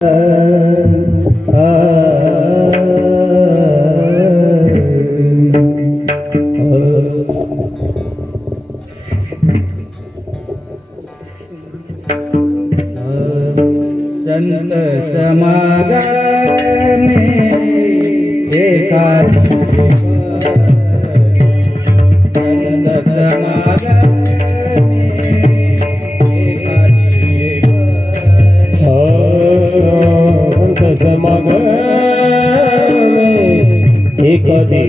संत समागमे एकाकी संत समागमे संत समागमे एकाकी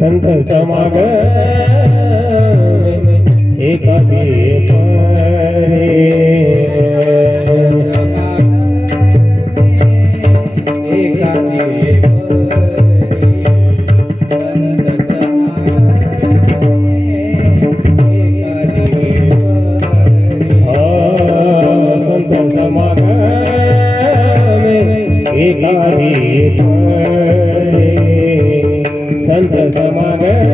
संत समागमे एकाकी संत समागमे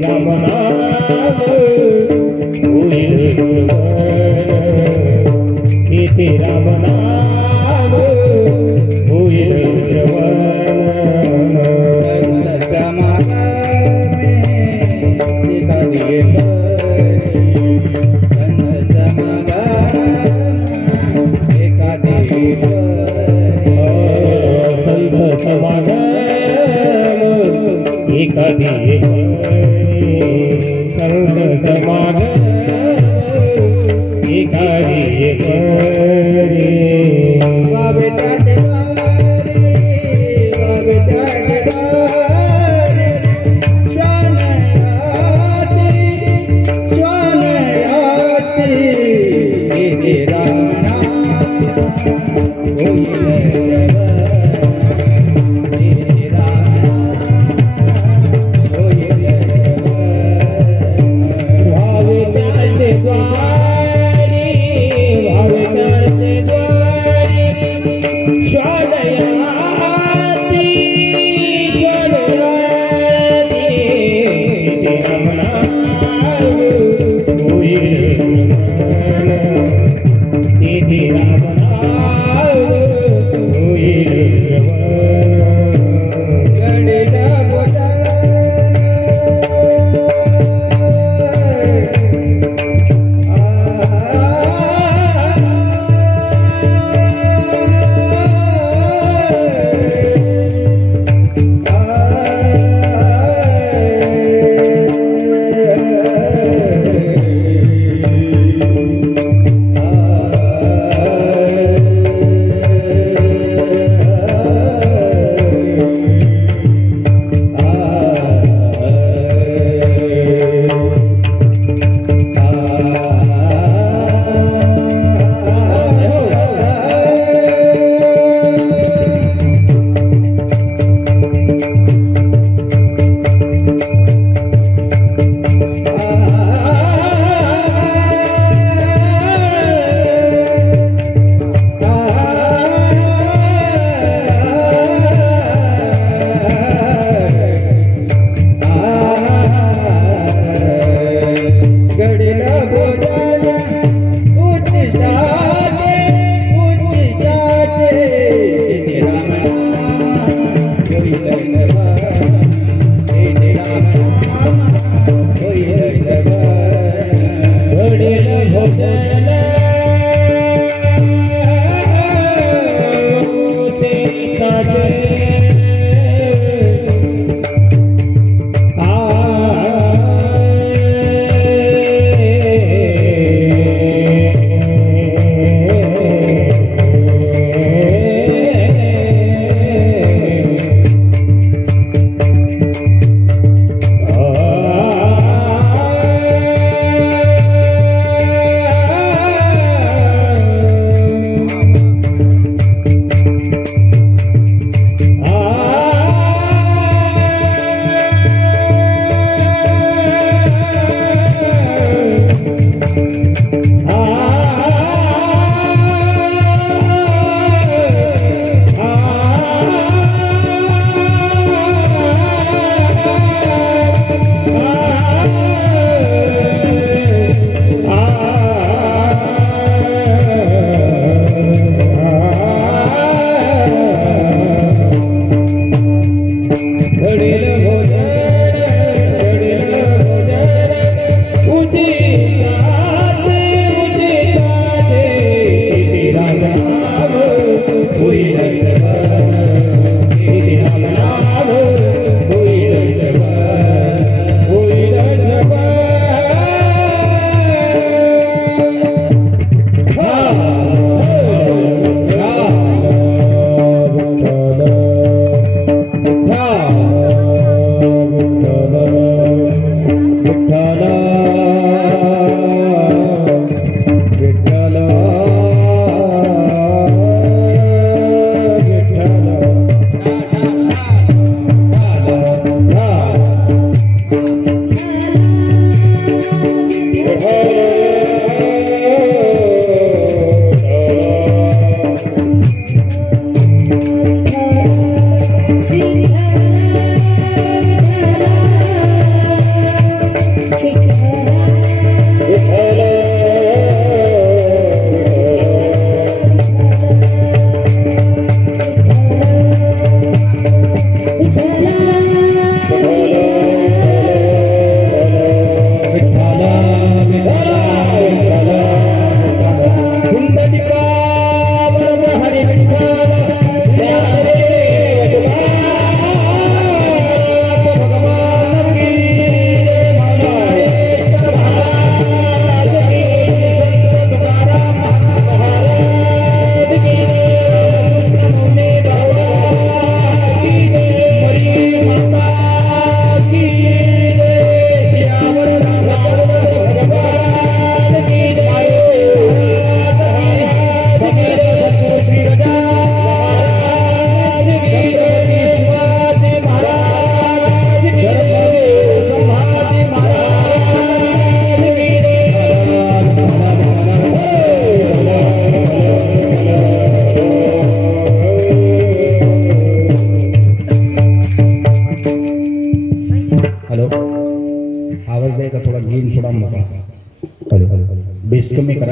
राम नाम होईल इति राम नाम होईल संत समागम एकाकी संत समागम एकाकी राम नाम होईल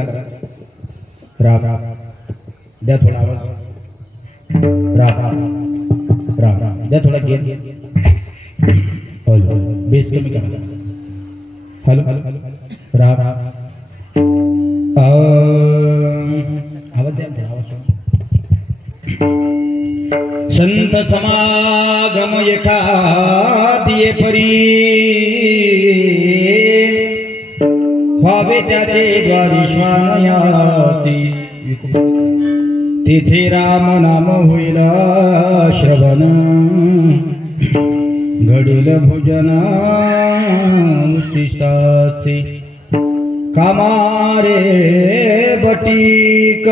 करा. राम द्या थोडा आवाज. राम द्या थोडा गेन. हॅलो बेस कमी करा. हॅलो राम आवाज द्या आवाज. संत समागम एखादिये परी व्हावे त्याचे द्वारी श्वानयाती. तेथे राम नाम होईल श्रवण घडील भोजन उच्छिष्टाचे. कामारे बटीक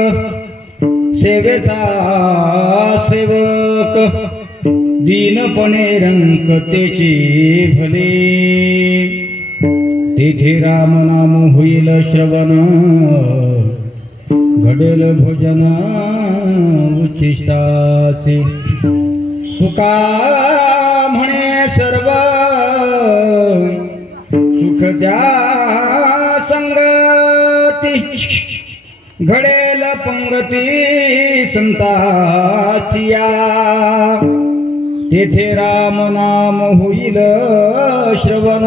सेवेचा सेवक दीनपणे रंकतेचे भले. तेथे राम नाम होईल श्रवण घडेल भोजन उच्छिष्टाचे. सुका म्हणे सर्व सुख त्या संगती घडेल पंगती संताचिया. तेथे राम नाम होईल श्रवण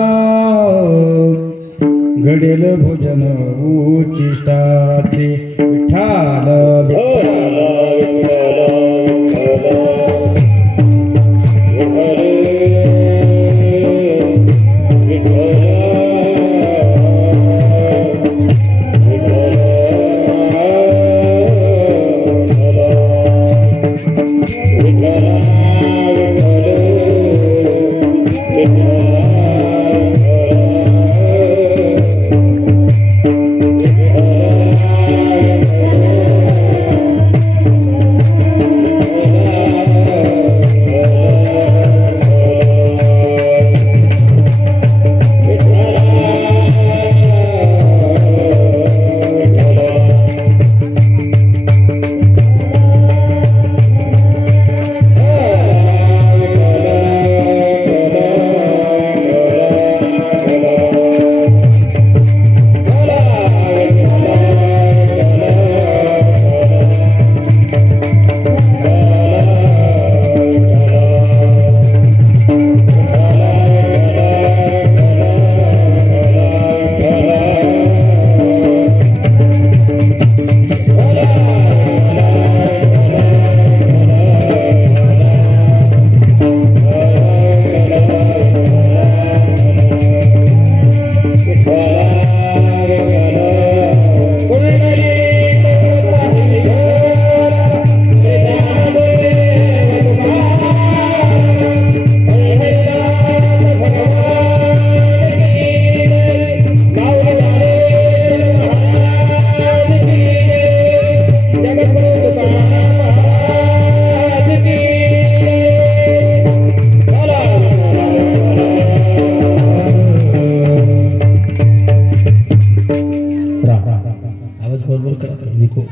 घडेल भोजन उच्छिष्टाचे. विठ्ठल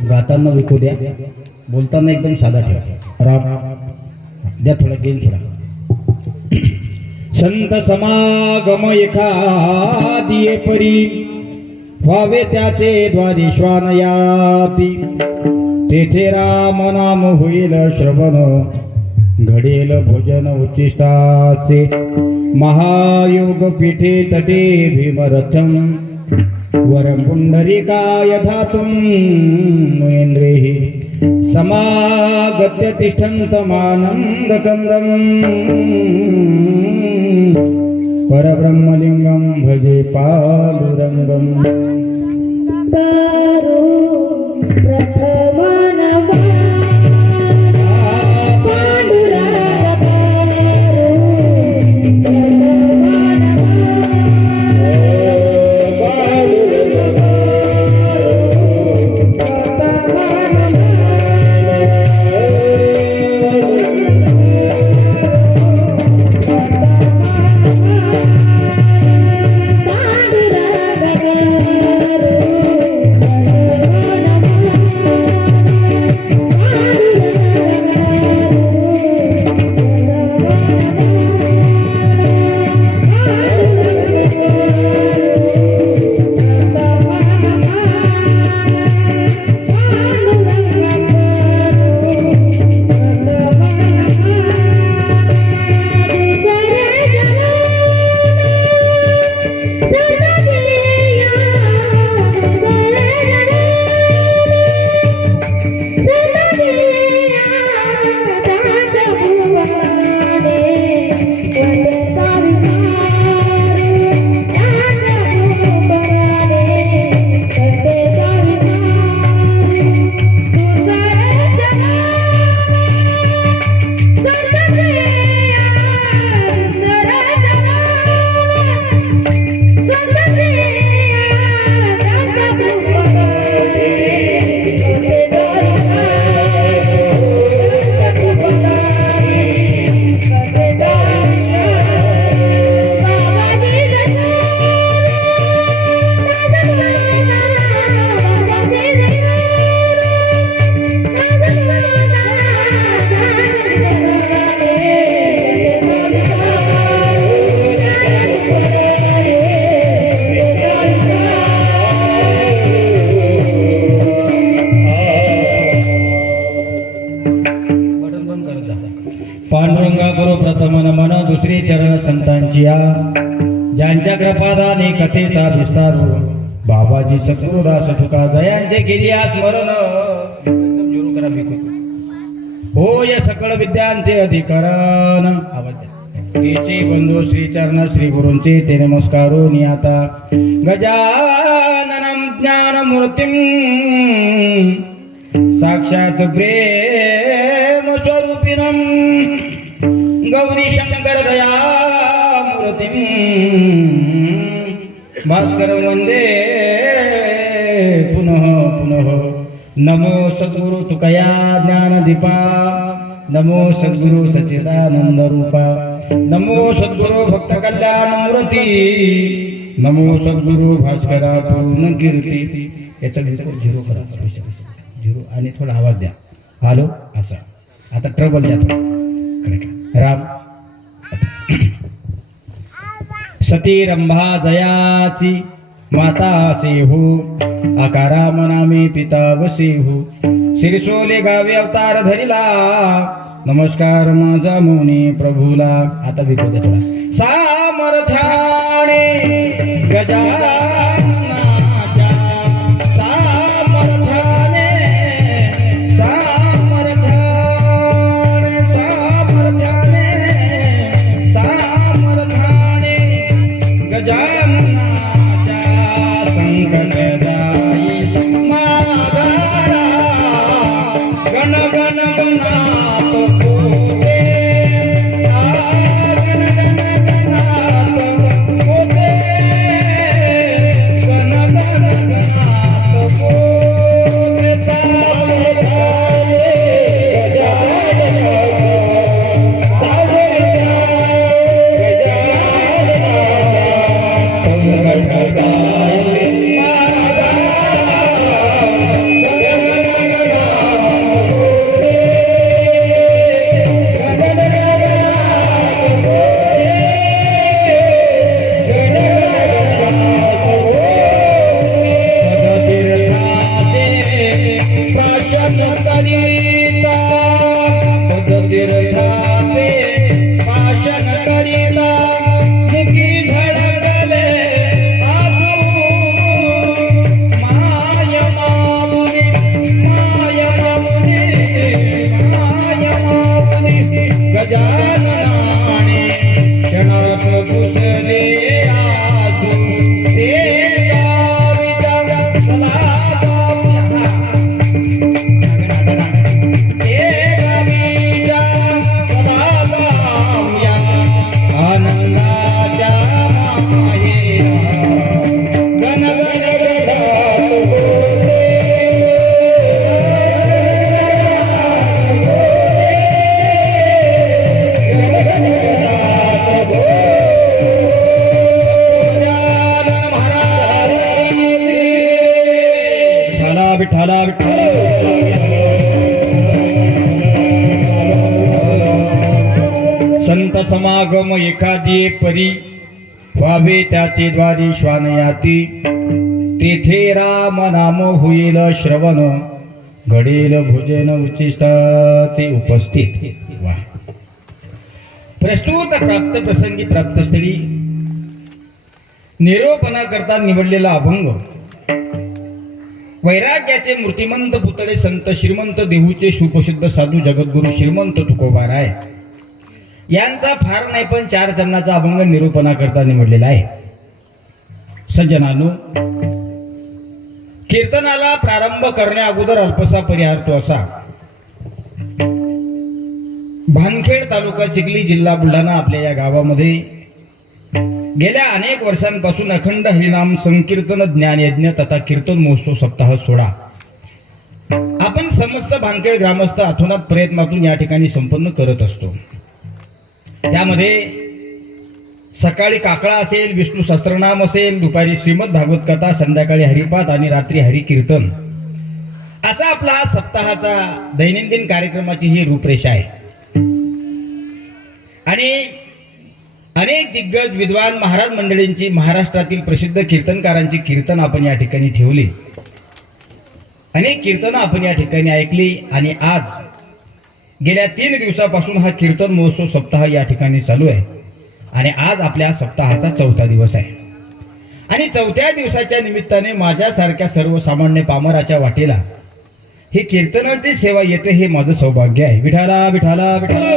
गाताना विकू द्या, बोलताना एकदम साधा ठेवा. राम द्या थोडा गेल थोडा. संत समागम एखादिये परी व्हावे त्याचे द्वारी श्वानयाती. तेथे राम नाम होईल श्रवण घडेल भोजन उच्छिष्टाचे. महायोग पीठे तटे भीमरथम वरं पुंडरीकाय धातुं मुनीन्द्रैः समागत्य तिष्ठन्तमानन्दकन्दं. परब्रह्मलिङ्गं भजे पालुरङ्गम्. पांडुरंगा गुरु प्रथम नमन दुसरे चरण संतांची या ज्यांच्या कृपादाने कथेचा विस्तार बाबाजी सद्गुरुदास तुका जयांचे केली स्मरण होय सकळ विद्यांचे अधिकरण तेचे बंधू श्री चरण श्री गुरूंचे ते नमस्कारो नियाता गजाननं ज्ञानमूर्तिं साक्षात प्रेम स्वरूपिणं गौरी शंकर दयामूर्तिं भास्कर वंदे पुनः पुनः नमो सद्गुरु तुकया ज्ञानदीपा नमो सद्गुरु सच्चिदानंद रूपा नमो सद्गुरु भक्त कल्याण मूर्ती नमो सद्गुरु भास्करा पूर्ण कीर्ती याचा झिरो करा झिरो आणि थोडा आवाज द्या हॅलो असा आता ट्रबल द्या करेक्ट राम सती रंभा जयाची माता असे हो आकारा मनामे पिता वसे हो शिरसोले गावे अवतार धरिला नमस्कार माझा मोनी प्रभूला आता विकू थोडा सामर्थ्याने गजाननाच्या सामर्थ्याने गजाननाच्या संकट जाईल माघारा गण गण गणात होते गण गण गणात होते गण गण गणात होते गजाननाने क्षणात घुसले आजू ते गावीचा चला जाऊया ते गावीच्या चला जाऊया आनंदाच्या माहेरा गण गण गणात होते विठ्ठला विठ्ठला संत समागम एखादी परी व्हावे त्याचे द्वारी श्वानयाती तेथे राम नाम होईल श्रवण घडेल भोजन उच्चिष्टाचे उपस्थित वा प्रस्तुत प्राप्त प्रसंगी प्राप्तस्थळी निरोपणा करता निवडलेला अभंग वैराग्याचे मूर्तिमंत पुतळे संत श्रीमंत देहूचे सुप्रसिद्ध साधू जगद्गुरु श्रीमंत तुकोबाराय यांचा फार नाही पण 4 चरणाचा अभंग निरूपणा करता निवडलेला आहे. सज्जनांनो, कीर्तनाला प्रारंभ करण्या अगोदर अल्पसा परिहार तो असा. भानखेड तालुका चिखली जिल्हा बुलढाणा आपल्या या गावामध्ये गेल्या अनेक वर्षांपासून अखंड हरिनाम संकीर्तन ज्ञानयज्ञ तथा कीर्तन महोत्सव सप्ताह सोहळा आपण समस्त भानखेड ग्रामस्थ अथोनात प्रयत्नातून या ठिकाणी संपन्न करत असतो. त्यामध्ये सकाळी काकळा असेल, विष्णू सहस्त्रनाम असेल, दुपारी श्रीमद भागवत कथा, संध्याकाळी हरिपाठ आणि रात्री हरिकीर्तन असा आपला हा सप्ताहाचा दैनंदिन कार्यक्रमाची ही रूपरेषा आहे. आणि अनेक दिग्गज विद्वान महाराज मंडळींची, महाराष्ट्रातील प्रसिद्ध कीर्तनकारांची कीर्तन आपण या ठिकाणी ठेवली. अनेक कीर्तनं आपण या ठिकाणी ऐकली. आणि आज गेल्या 3 दिवसापासून हा कीर्तन महोत्सव सप्ताह या ठिकाणी चालू आहे आणि आज आपल्या सप्ताहाचा 4था दिवस आहे. आणि 4थ्या दिवसाच्या निमित्ताने माझ्यासारख्या सर्वसामान्य पामराच्या वाटेला ही कीर्तनाची सेवा येते हे माझं सौभाग्य आहे. विठाला विठाला विठाला.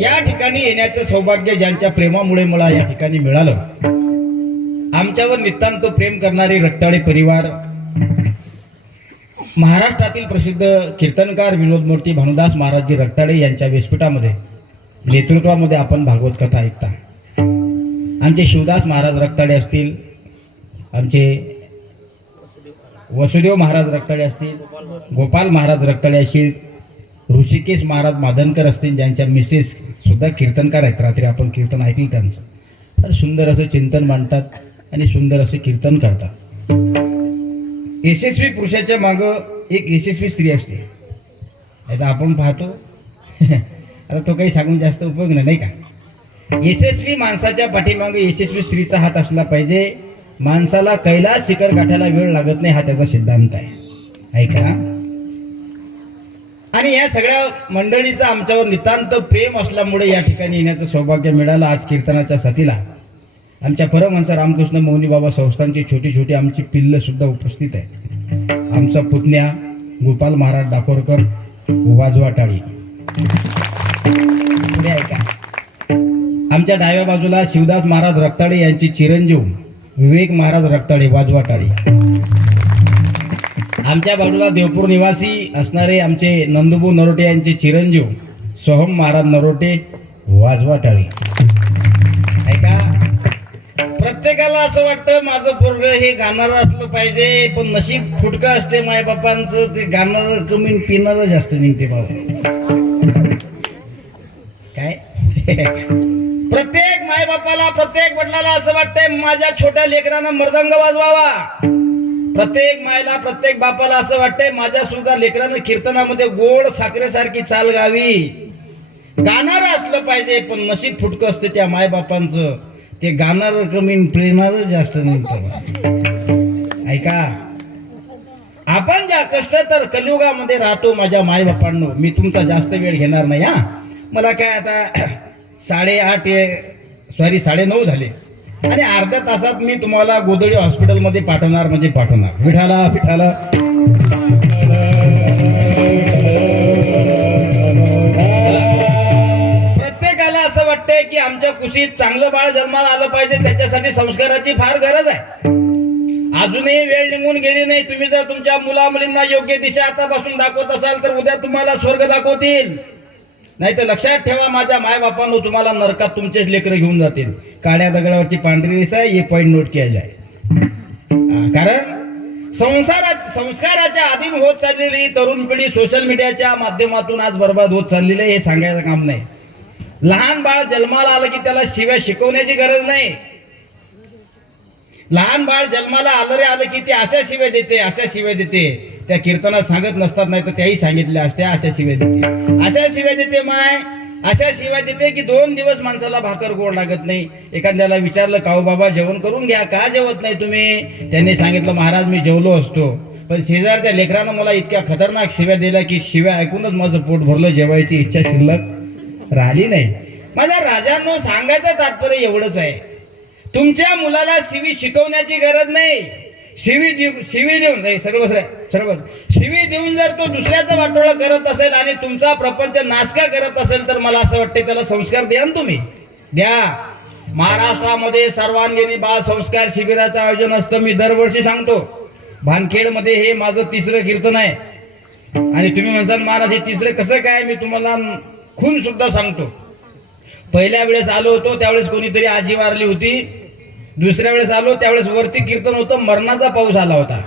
या ठिकाणी येण्याचं सौभाग्य ज्यांच्या प्रेमामुळे मला या ठिकाणी मिळालं, आमच्यावर नितांत प्रेम करणारे रक्ताळे परिवार, महाराष्ट्रातील प्रसिद्ध कीर्तनकार विनोद मूर्ती भानुदास महाराजजी रक्ताळे यांच्या व्यासपीठामध्ये नेतृत्वामध्ये आपण भागवत कथा ऐकता. आमचे शिवदास महाराज रक्ताळे असतील, आमचे वसुदेव महाराज रक्ताळे असतील, गोपाल महाराज रक्ताळे असतील, ऋषिकेश महाराज मादनकर असतील, ज्यांच्या मिसेस सुद्धा कीर्तनकार आहेत. रात्री आपण कीर्तन ऐकलं त्यांचं, तर सुंदर असं चिंतन मांडतात आणि सुंदर असे कीर्तन करतात. यशस्वी पुरुषाच्या मागं एक यशस्वी स्त्री असते. आता आपण पाहतो आता तो काही सांगून जास्त उपयोग नाही का. यशस्वी माणसाच्या पाठीमागे यशस्वी स्त्रीचा हात असला पाहिजे. माणसाला कैलास शिखर गाठायला वेळ लागत नाही, हा त्याचा सिद्धांत आहे. ऐका, आणि या सगळ्या मंडळीचं आमच्यावर नितांत प्रेम असल्यामुळे या ठिकाणी येण्याचं सौभाग्य मिळालं. आज कीर्तनाच्या साथीला आमच्या परमहंस रामकृष्ण मौनी बाबा संस्थानची छोटी छोटी आमची पिल्ल सुद्धा उपस्थित आहे. आमचा पुतण्या गोपाल महाराज डाकोरकर वाजवा टाळी. पुढे ऐका, आमच्या डाव्या बाजूला शिवदास महाराज रक्ताळे यांची चिरंजीव विवेक महाराज रक्ताळे वाजवा टाळी. आमच्या बाजूला देवपूर निवासी असणारे आमचे नंदुबू नरोटे यांचे चिरंजीव सोहम महाराज नरोटे वाजवा टाळी. ऐका, प्रत्येकाला असं वाटतं माझं पोरग हे गाणारं असलं पाहिजे, पण नशीब फुटकं असते मायबापांचं. ते गाणारं कमी पिणारं जास्त निघते बाबा. काय प्रत्येक मायबापाला, प्रत्येक वडिलाला असं वाटतंय माझ्या छोट्या लेकरानं मृदंग वाजवावा. प्रत्येक मायला, प्रत्येक बापाला असं वाटतंय माझ्या सुद्धा लेकरानं कीर्तनामध्ये गोड साखरेसारखी चाल गावी. गाणारं असलं पाहिजे, पण नशीब फुटकं असते त्या मायबापांचं. ते गाणारं कमी प्रेरणार जास्त निघतं. ऐका, आपण ज्या कष्ट तर कलियुगामध्ये राहतो माझ्या मायबापांनो. मी तुमचा जास्त वेळ घेणार नाही. हा, मला काय आता 9:30 झाले आणि अर्ध्या तासात मी तुम्हाला गोदडी हॉस्पिटलमध्ये पाठवणार म्हणजे पाठवणार. विठाला विठाला. प्रत्येकाला असं वाटतंय की आमच्या कुशीत चांगलं बाळ जन्माला आलं पाहिजे, त्याच्यासाठी संस्काराची फार गरज आहे. अजूनही वेळ निघून गेली नाही. तुम्ही जर तुमच्या मुला मुलींना योग्य दिशा आतापासून दाखवत असाल तर उद्या तुम्हाला स्वर्ग दाखवतील. नाही तर लक्षात ठेवा माझ्या मायबापांनो, तुम्हाला नरकात तुमचेच लेकरं घेऊन जातील. काळ्या दगडावरची पांढरी रेस आहे, हे पॉइंट नोट केला जाय. कारण संस्काराच्या अधीन होत चाललेली तरुण पिढी सोशल मीडियाच्या माध्यमातून आज बर्बाद होत चाललेली आहे. हे सांगायचं काम नाही. लहान बाळ जन्माला आलं की त्याला शिव्या शिकवण्याची गरज नाही. लहान बाळ जन्माला आलं की ते अशा शिव्या देते, अशा शिव्या देते. त्या कीर्तनात सांगत नसतात, नाही तर त्याही सांगितल्या असत्या. अशा शिव्या देते, अशा शिव्या देते माय, अशा शिव्या देते की 2 दिवस माणसाला भाकर गोड लागत नाही. एखाद्याला विचारलं का हो बाबा जेवण करून घ्या, का जेवत नाही तुम्ही? त्यांनी सांगितलं महाराज मी जेवलो असतो, पण शेजारच्या लेकरानं मला इतक्या खतरनाक शिव्या दिल्या की शिव्या ऐकूनच माझं पोट भरलं, जेवायची इच्छा शिल्लक राहिली नाही. माझ्या राजांनो, सांगायचं तात्पर्य एवढंच आहे, तुमच्या मुलाला शिवी शिकवण्याची गरज नाही. शिवी देऊन नाही, सर्व शिवी देऊन जर तो दुसऱ्याचं वाटोळं करत असेल आणि तुमचा प्रपंच नासका करत असेल तर मला असं वाटतं त्याला संस्कार द्या ना तुम्ही. द्या. महाराष्ट्रामध्ये सर्वांगिनी बाल संस्कार शिबिराचं आयोजन असतं. मी दरवर्षी सांगतो. भानखेडमध्ये हे माझं 3रं कीर्तन आहे. आणि तुम्ही म्हणसाल महाराज हे 3रं कसं काय? मी तुम्हाला खून सुद्धा सांगतो. पहिल्या वेळेस आलो होतो त्यावेळेस कोणीतरी आजी वारली होती. दुसऱ्या वेळेस आलो त्यावेळेस वरती कीर्तन होतं, मरणाचा पाऊस आला होता.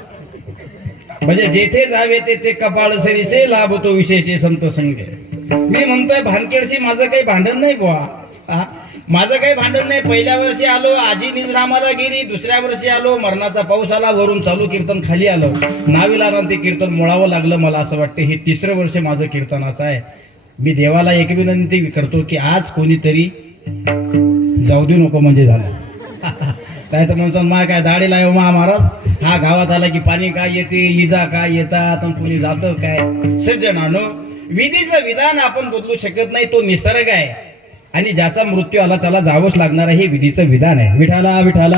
म्हणजे जेथे जावे ते कपाळ सरीसे लाभतो विशेष संत संगे. मी म्हणतोय भानखेडशी माझं काही भांडण नाही बुवा, माझं काही भांडण नाही. पहिल्या वर्षी आलो आजी निजरामाला गेली, दुसऱ्या वर्षी आलो मरणाचा पाऊस आला, वरून चालू कीर्तन खाली आलं. नावीला ते कीर्तन मोडावं लागलं. मला असं वाटतं हे 3रं वर्ष माझं कीर्तनाचं आहे. मी देवाला एक विनंती करतो की आज कोणीतरी जाऊ देऊ नको म्हणजे झालं. काय तर म्हणतात मा काय दाढीला येऊ महाराज, हा गावात आला की पाणी काय येते, इजा काय येतात, कुणी जातं काय. सज्जनानो, विधीचं विधान आपण बदलू शकत नाही, तो निसर्ग आहे आणि ज्याचा मृत्यू आला त्याला जावंच लागणार आहे, हे विधीचं विधान आहे. विठाला विठाला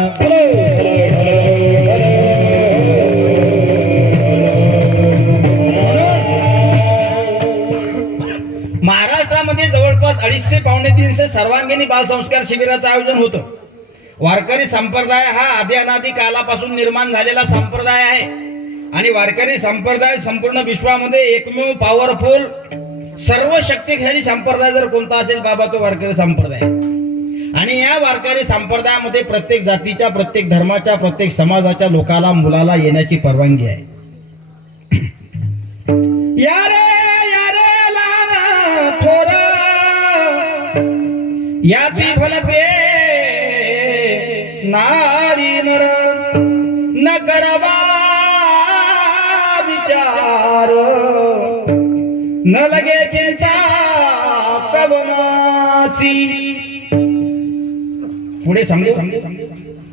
महाराष्ट्रामध्ये जवळपास 250 ते 350 सर्वांगीण बालसंस्कार शिबिराचं आयोजन होतं. वारकरी संप्रदाय हा आधी अनादी कालापासून निर्माण झालेला संप्रदाय आहे आणि वारकरी संप्रदाय संपूर्ण विश्वामध्ये एकमेव पॉवरफुल सर्व शक्तिशाली संप्रदाय जर कोणता असेल बाबा तो वारकरी संप्रदाय. आणि या वारकरी संप्रदायामध्ये प्रत्येक जातीच्या, प्रत्येक धर्माच्या, प्रत्येक समाजाच्या लोकाला, मुलाला येण्याची परवानगी आहे. या रे लहान थोर याती फलते नारी नर न करवा विचार न लगे चिंता कवनाची. पुढे समजे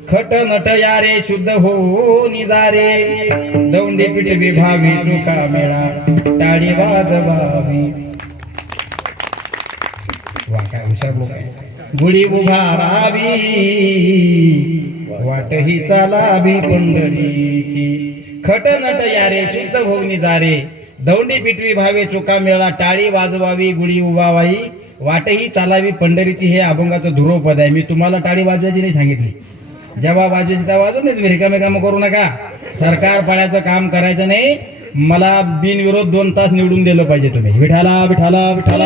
खट नट यारे शुद्ध हो निजारे दौंडी पीठ विभावी चोखा मेळा टाळी वाजवावी. वा काय हुशार लोक आहे. गुढी उभारावी वाटही चालावी पंढरीची. खट नट यारे शुद्ध हो निजारे दौंडी पिटवी भावे चोका मेळा टाळी वाजवावी गुढी उभावावी वाटही चालावी पंढरीची. हे अभंगाचं ध्रुवपद आहे. मी तुम्हाला टाळी वाजवायची नाही सांगितली, जेव्हा वाजवायची तेव्हा वाजवून नाही. तुम्ही रिकामे काम करू नका. सरकार पाण्याचं काम करायचं नाही. मला बिनविरोध 2 तास निवडून दिलं पाहिजे तुम्ही. विठाला विठाला विठाला.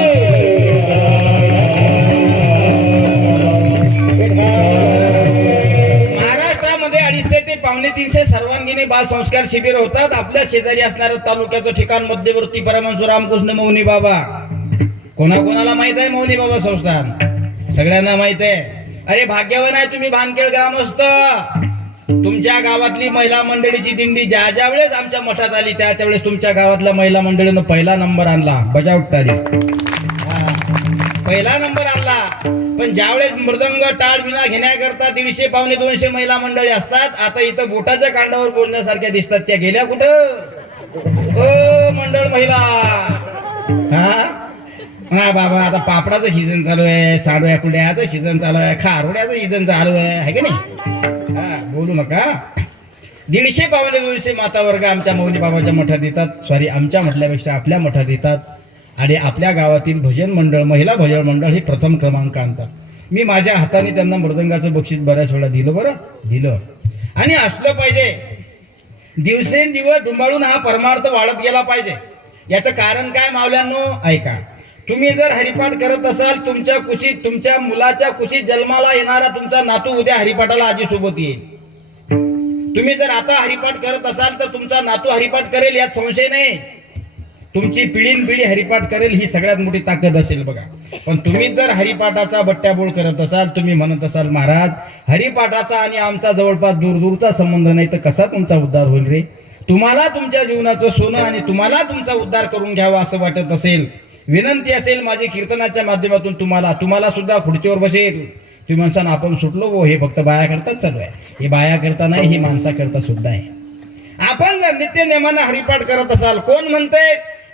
महाराष्ट्रामध्ये 250 ते 350 सर्वांगीण बाल संस्कार शिबिर होतात. आपल्या शेजारी असणारं तालुक्याचं ठिकाण मध्यवर्ती परमहंस रामकृष्ण मौनी बाबा. कोणाकोणाला माहित आहे मौनी बाबा संस्थान? सगळ्यांना माहित आहे. अरे भाग्यवान आहे तुम्ही भानखेड ग्रामस्थ. तुमच्या गावातली महिला मंडळीची दिंडी ज्या वेळेस आमच्या मठात आली त्यावेळेस तुमच्या गावातल्या महिला मंडळीनं पहिला नंबर आणला. बजावटारी पहिला नंबर आणला. पण ज्यावेळेस मृदंग टाळ विना घेण्याकरता 150 पावणे 200 महिला मंडळी असतात. आता इथं बोटाच्या कांडावर बोलण्यासारख्या दिसतात. त्या गेल्या कुठं मंडळ महिला? हा बाबा आता पापडाचं सीझन चालू आहे, साडव्या कुड्याचं सीझन चालू आहे, खारोड्याचं सीझन चालू आहे की नाही? हा बोलू नका. 150 पावणे 200 माता वर्ग आमच्या मौली बाबाच्या मठात येतात. सॉरी, आमच्या म्हटल्यापेक्षा आपल्या मठात येतात. आणि आपल्या गावातील भजन मंडळ, महिला भजन मंडळ हे प्रथम क्रमांक आणतात. मी माझ्या हाताने त्यांना मृदंगाचं बक्षीस बऱ्याच वेळा दिलं. आणि असलं पाहिजे. दिवसेंदिवस डुंबाळून हा परमार्थ वाढत गेला पाहिजे. याचं कारण काय मावल्यांनो? ऐका. तुम्ही जर हरिपाठ करत असाल, तुमच्या कुशीत, तुमच्या मुलाच्या कुशीत जन्माला येणारा तुमचा नातू उद्या हरिपाठाला आजी सोबत येईल. तुम्ही जर आता हरिपाठ करत असाल तर तुमचा नातू हरिपाठ करेल यात संशय नाही. तुमची पिढीनपिढी हरिपाठ करेल ही सगळ्यात मोठी ताकद असेल बघा. पण तुम्ही जर हरिपाठाचा बट्ट्याबोळ करत असाल, तुम्ही म्हणत असाल महाराज हरिपाठाचा आणि आमचा जवळपास दूरदूरचा संबंध नाही, तर कसा तुमचा उद्धार होईल रे? तुम्हाला तुमच्या जीवनाचं सोनं आणि तुम्हाला तुमचा उद्धार करून घ्यावा असं वाटत असेल, विनंती असेल माझी कीर्तनाच्या माध्यमातून तुम्हाला सुद्धा खुर्चीवर बसेल. तुम्ही म्हणसान आपण सुटलो वो, हे फक्त बाया करताच चालू आहे. हे बाया करता नाही, हे माणसा करता सुद्धा आहे. आपण जर नित्य नेमानं हरिपाठ करत असाल, कोण म्हणते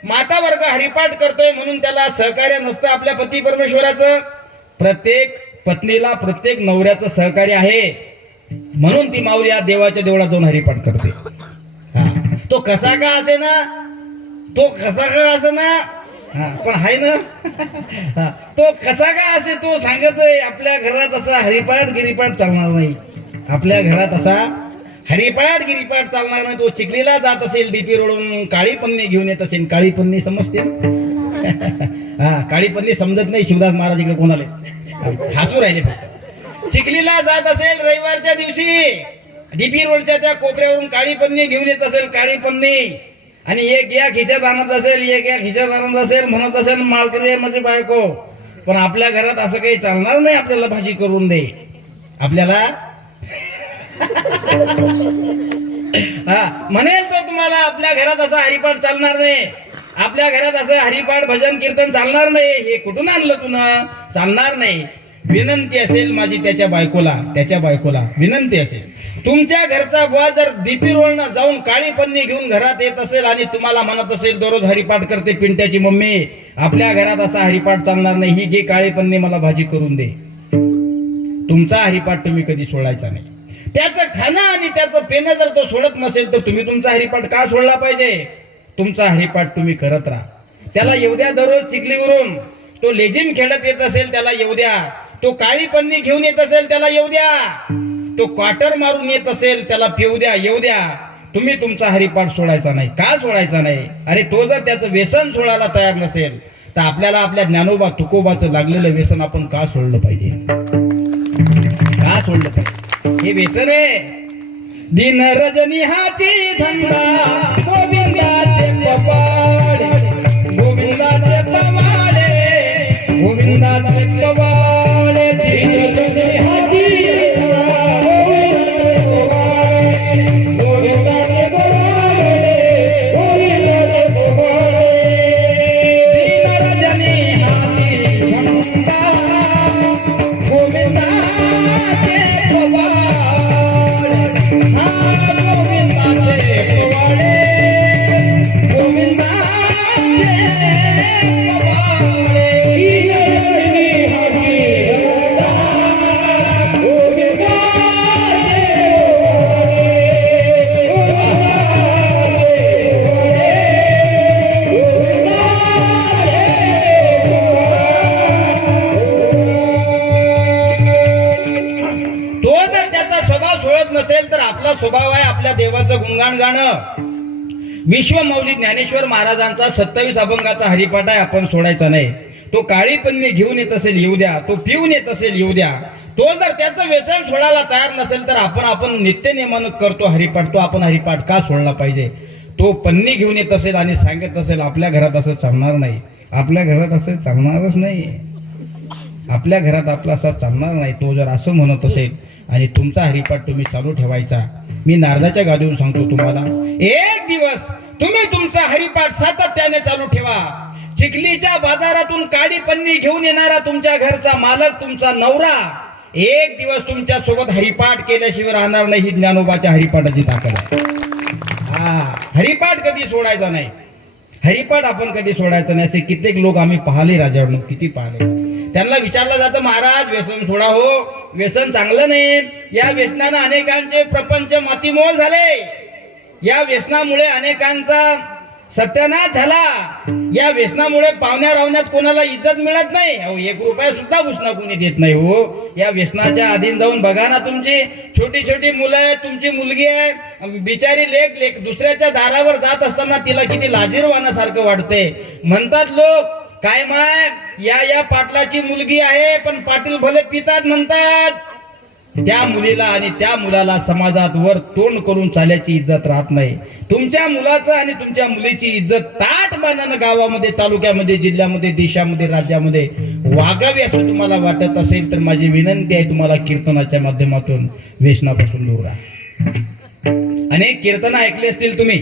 माता वर्ग हरिपाठ करतोय म्हणून त्याला सहकार्य नसतं आपल्या पती परमेश्वराचं? प्रत्येक पत्नीला, प्रत्येक नवऱ्याचं सहकार्य आहे. म्हणून ती माऊली या देवाच्या देवळात जाऊन हरिपाठ करते. तो कसा का असे ना, पण आहे ना. तो कसा का असे, तो सांगत आपल्या घरात असा हरिपाठ गिरिपाठ चालणार नाही. आपल्या घरात असा हरिपाठ गिरिपाठ चालणार नाही. तो चिखलीला जात असेल, डीपी रोडून काळी पन्नी घेऊन येत असेल. काळी पन्नी समजते? काळी पन्नी समजत नाही. शिवदास महाराज इकडे कोणाले हसू राहिले. चिखलीला जात असेल रविवारच्या दिवशी, डीपी रोडच्या त्या कोपऱ्यावरून काळी पन्नी घेऊन येत असेल. काळी पन्नी आणि एक या खिशात आणत असेल, एक या खिशात आणत असेल, म्हणत असेल मालकरी म्हणजे बायको. पण आपल्या घरात असं काही चालणार नाही. आपल्याला भाजी करून दे, आपल्याला म्हणेल तो तुम्हाला आपल्या घरात असं हरिपाठ चालणार नाही, आपल्या घरात असं हरिपाठ भजन कीर्तन चालणार नाही. हे कुठून आणलं तुला? चालणार नाही. विनंती असेल माझी त्याच्या बायकोला विनंती असेल, तुमच्या घरचा बुवा जर डीपी रोडनं जाऊन काळी पन्नी घेऊन घरात येत असेल आणि तुम्हाला म्हणत असेल दररोज हरिपाठ करते पिंट्याची मम्मी, आपल्या घरात असा हरिपाठ चालणार नाही, ही घे काळी पन्नी मला भाजी करून दे, तुमचा हरिपाठ तुम्ही कधी सोडायचा नाही. त्याचं खाणं आणि त्याचं पेनं जर तो सोडत नसेल तर तुम्ही तुमचा हरिपाठ का सोडला पाहिजे? तुमचा हरिपाठ तुम्ही करत राहा. त्याला येऊ द्या दररोज चिखलीवरून, तो लेझिम खेळत येत असेल त्याला येऊ द्या, तो काळी पन्नी घेऊन येत असेल त्याला येऊ द्या, तो क्वार्टर मारून येत असेल त्याला पिऊ द्या, येऊ द्या. तुम्ही तुमचा हरिपाठ सोडायचा नाही. का सोडायचा नाही? अरे तो जर त्याचं व्यसन सोडायला तयार नसेल तर आपल्याला आपल्या ज्ञानोबा तुकोबाचं लागलेलं व्यसन आपण का सोडलं पाहिजे? का सोडलं पाहिजे? हे व्यसन आहे. दिन रजनी हाती धंदा गोविंदाचे पवाडे, गोविंदाचे पवाडे, गोविंदाचे पवाडे. दिन रजनी हाती स्वभाव आहे आपल्या देवाचं गुणगान गाणं. विश्वमौली ज्ञानेश्वर महाराजांचा 27 अभंगाचा हरिपाठ आहे, आपण सोडायचा नाही. तो काळी पन्नी घेऊन येत असेल येऊ द्या, तो पिऊन येत असेल येऊ द्या. तो जर त्याचं व्यसन सोडायला तयार नसेल तर आपण नित्य नेमानं करतो हरिपाठ, तो आपण हरिपाठ का सोडला पाहिजे? तो पन्नी घेऊन येत असेल आणि सांगत असेल आपल्या घरात असं चालणार नाही, आपल्या घरात असं चालणारच नाही, आपल्या घरात आपला असा चालणार नाही. तो जर असं म्हणत असेल आणि तुमचा हरिपाठ तुम्ही चालू ठेवायचा, मी नारदाच्या गादीवरून सांगतो तुम्हाला, एक दिवस तुम्ही तुमचा हरिपाठ सातत्याने चालू ठेवा. चिखलीच्या बाजारातून काळी पन्नी घेऊन येणारा तुमच्या घरचा मालक, तुमचा नवरा, एक दिवस तुमच्या सोबत हरिपाठ केल्याशिवाय राहणार नाही. ही ज्ञानोबाच्या हरिपाठाची ताकद आहे. हरिपाठ कधी सोडायचा नाही, हरिपाठ आपण कधी सोडायचं नाही. असे कित्येक लोक आम्ही पाहिले, राजावरून किती पाहिले. त्यांना विचारलं जातं महाराज व्यसन सोडा हो, व्यसन चांगलं नाही. या व्यसनानं अनेकांचे प्रपंच मातीमोल झाले, या व्यसनामुळे अनेकांचा सत्यानाश झाला, या व्यसनामुळे पाहुण्या रावण्यात कोणाला इज्जत मिळत नाही. अहो 1 रुपया सुद्धा घुसणा कोणी देत नाही हो. या व्यसनाच्या अधीन जाऊन बघा ना, तुमची छोटी छोटी मुलं आहेत, तुमची मुलगी आहे बिचारी, लेक दुसऱ्याच्या दारावर जात असताना तिला किती लाजीरवानासारखं वाटते. म्हणतात लोक काय माय या पाटलाची मुलगी आहे, पण पाटील भले पितात म्हणतात. त्या मुलीला आणि त्या मुलाला समाजात वर तोंड करून चालायची इज्जत राहत नाही. तुमच्या मुलाचं आणि तुमच्या मुलीची इज्जत ताटमानानं गावामध्ये, तालुक्यामध्ये, जिल्ह्यामध्ये, देशामध्ये, राज्यामध्ये वागावी असं तुम्हाला वाटत असेल तर माझी विनंती आहे, तुम्हाला कीर्तनाच्या माध्यमातून व्यसनापासून दूर राहा. अनेक कीर्तन ऐकले असतील तुम्ही,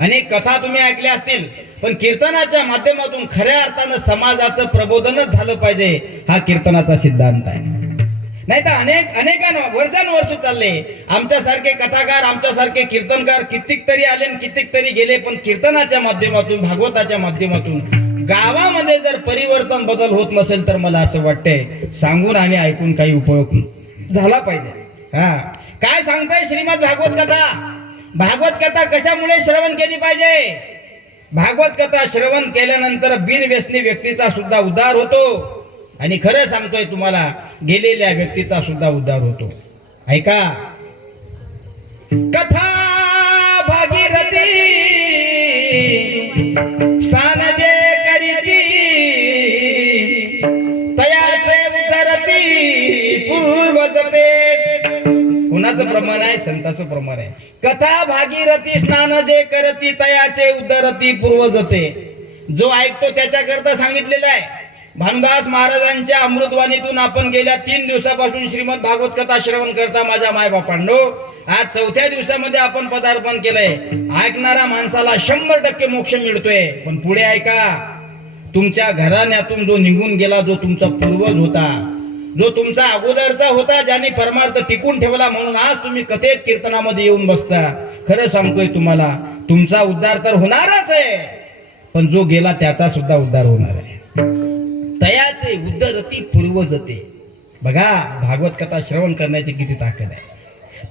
अनेक कथा तुम्ही ऐकल्या असतील, पण कीर्तनाच्या माध्यमातून खऱ्या अर्थानं समाजाचं प्रबोधनच झालं पाहिजे, हा कीर्तनाचा सिद्धांत आहे. नाही तर अनेकांना वर्षानुवर्ष चालले आमच्यासारखे कथाकार, आमच्यासारखे कीर्तनकार कित्येक तरी आले आणि कित्येक तरी गेले, पण कीर्तनाच्या माध्यमातून, भागवताच्या माध्यमातून गावामध्ये जर परिवर्तन बदल होत नसेल तर मला असं वाटतंय सांगून आणि ऐकून काही उपयोग झाला पाहिजे. काय सांगताय श्रीमद भागवत कथा? भागवत कथा कशामुळे श्रवण केली पाहिजे? भागवत कथा श्रवण केल्यानंतर बिनव्यसनी व्यक्तीचा सुद्धा उद्धार होतो, आणि खरं सांगतोय तुम्हाला गेलेल्या व्यक्तीचा सुद्धा उद्धार होतो. ऐका, कथा भागीरथी स्नान जे करीती तयाचे उतरती पूर्वजते. कुणाचं प्रमाण आहे? संताचं प्रमाण आहे. कथा भागीरथी स्नान जे करती तयाचे उदरती पूर्वजते. जो ऐकतो त्याच्याकरता सांगितलेलं आहे. भानुदास महाराजांच्या अमृतवाणीतून आपण गेल्या 3 दिवसापासून श्रीमद भागवत कथा श्रवण करता माझ्या मायबापांनो. आज 4थ्या दिवसामध्ये आपण पदार्पण केलंय. ऐकणारा माणसाला 100% मोक्ष मिळतोय. पण पुढे ऐका, तुमच्या घराण्यातून जो निघून गेला, जो तुमचा पूर्वज होता, जो तुमचा अगोदरचा होता, ज्याने परमार्थ टिकून ठेवला, म्हणून आज तुम्ही कथेत कीर्तनामध्ये येऊन बसता. खरं सांगतोय तुम्हाला, तुमचा उद्धार तर होणारच आहे, पण जो गेला त्याचा सुद्धा उद्धार होणार आहे. तयाचे उद्धरती पूर्वजते. बघा, भागवत कथा श्रवण करण्याची किती ताकद आहे.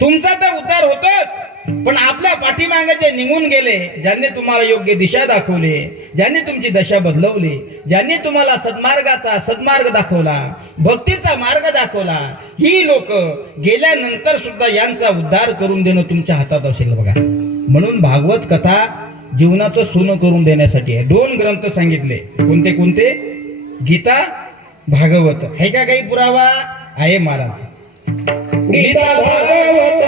तुमचा तर उद्धार होतोच, पण आपल्या पाठीमागे निघून गेले, ज्यांनी तुम्हाला योग्य दिशा दाखवली, ज्यांनी तुमची दशा बदलवली, ज्यांनी तुम्हाला सद्मार्गाचा सद्मार्ग दाखवला, भक्तीचा मार्ग दाखवला, ही लोक गेल्यानंतर सुद्धा यांचा उद्धार करून देणं तुमच्या हातात असेल. बघा, म्हणून भागवत कथा जीवनाचं सोनं करून देण्यासाठी आहे. 2 ग्रंथ सांगितले. कोणते कोणते? गीता, भागवत. आहे का काही पुरावा? आहे महाराज. गीता भागवत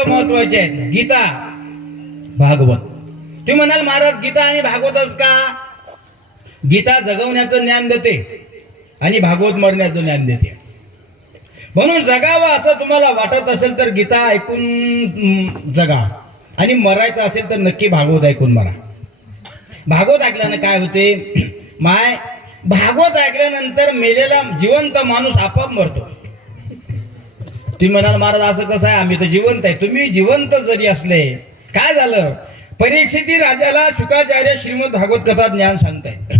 महत्वाचे आहेत. गीता, भागवत. तुम्ही म्हणाल महाराज गीता आणि भागवतच का? गीता जगवण्याचं ज्ञान देते आणि भागवत मरण्याचं ज्ञान देते. म्हणून जगावं असं तुम्हाला वाटत असेल तर गीता ऐकून जगा, आणि मरायचं असेल तर नक्की भागवत ऐकून मरा. भागवत ऐकल्यानं काय होते माय? भागवत ऐकल्यानंतर मेलेला जिवंत माणूस आपोआप मरतो. तुम्ही म्हणाल महाराज असं कसं आहे? आम्ही तर जिवंत आहे. तुम्ही जिवंत जरी असले, काय झालं? परीक्षिती राजाला शुकाचार्य श्रीमद भागवत कथा ज्ञान सांगतायत.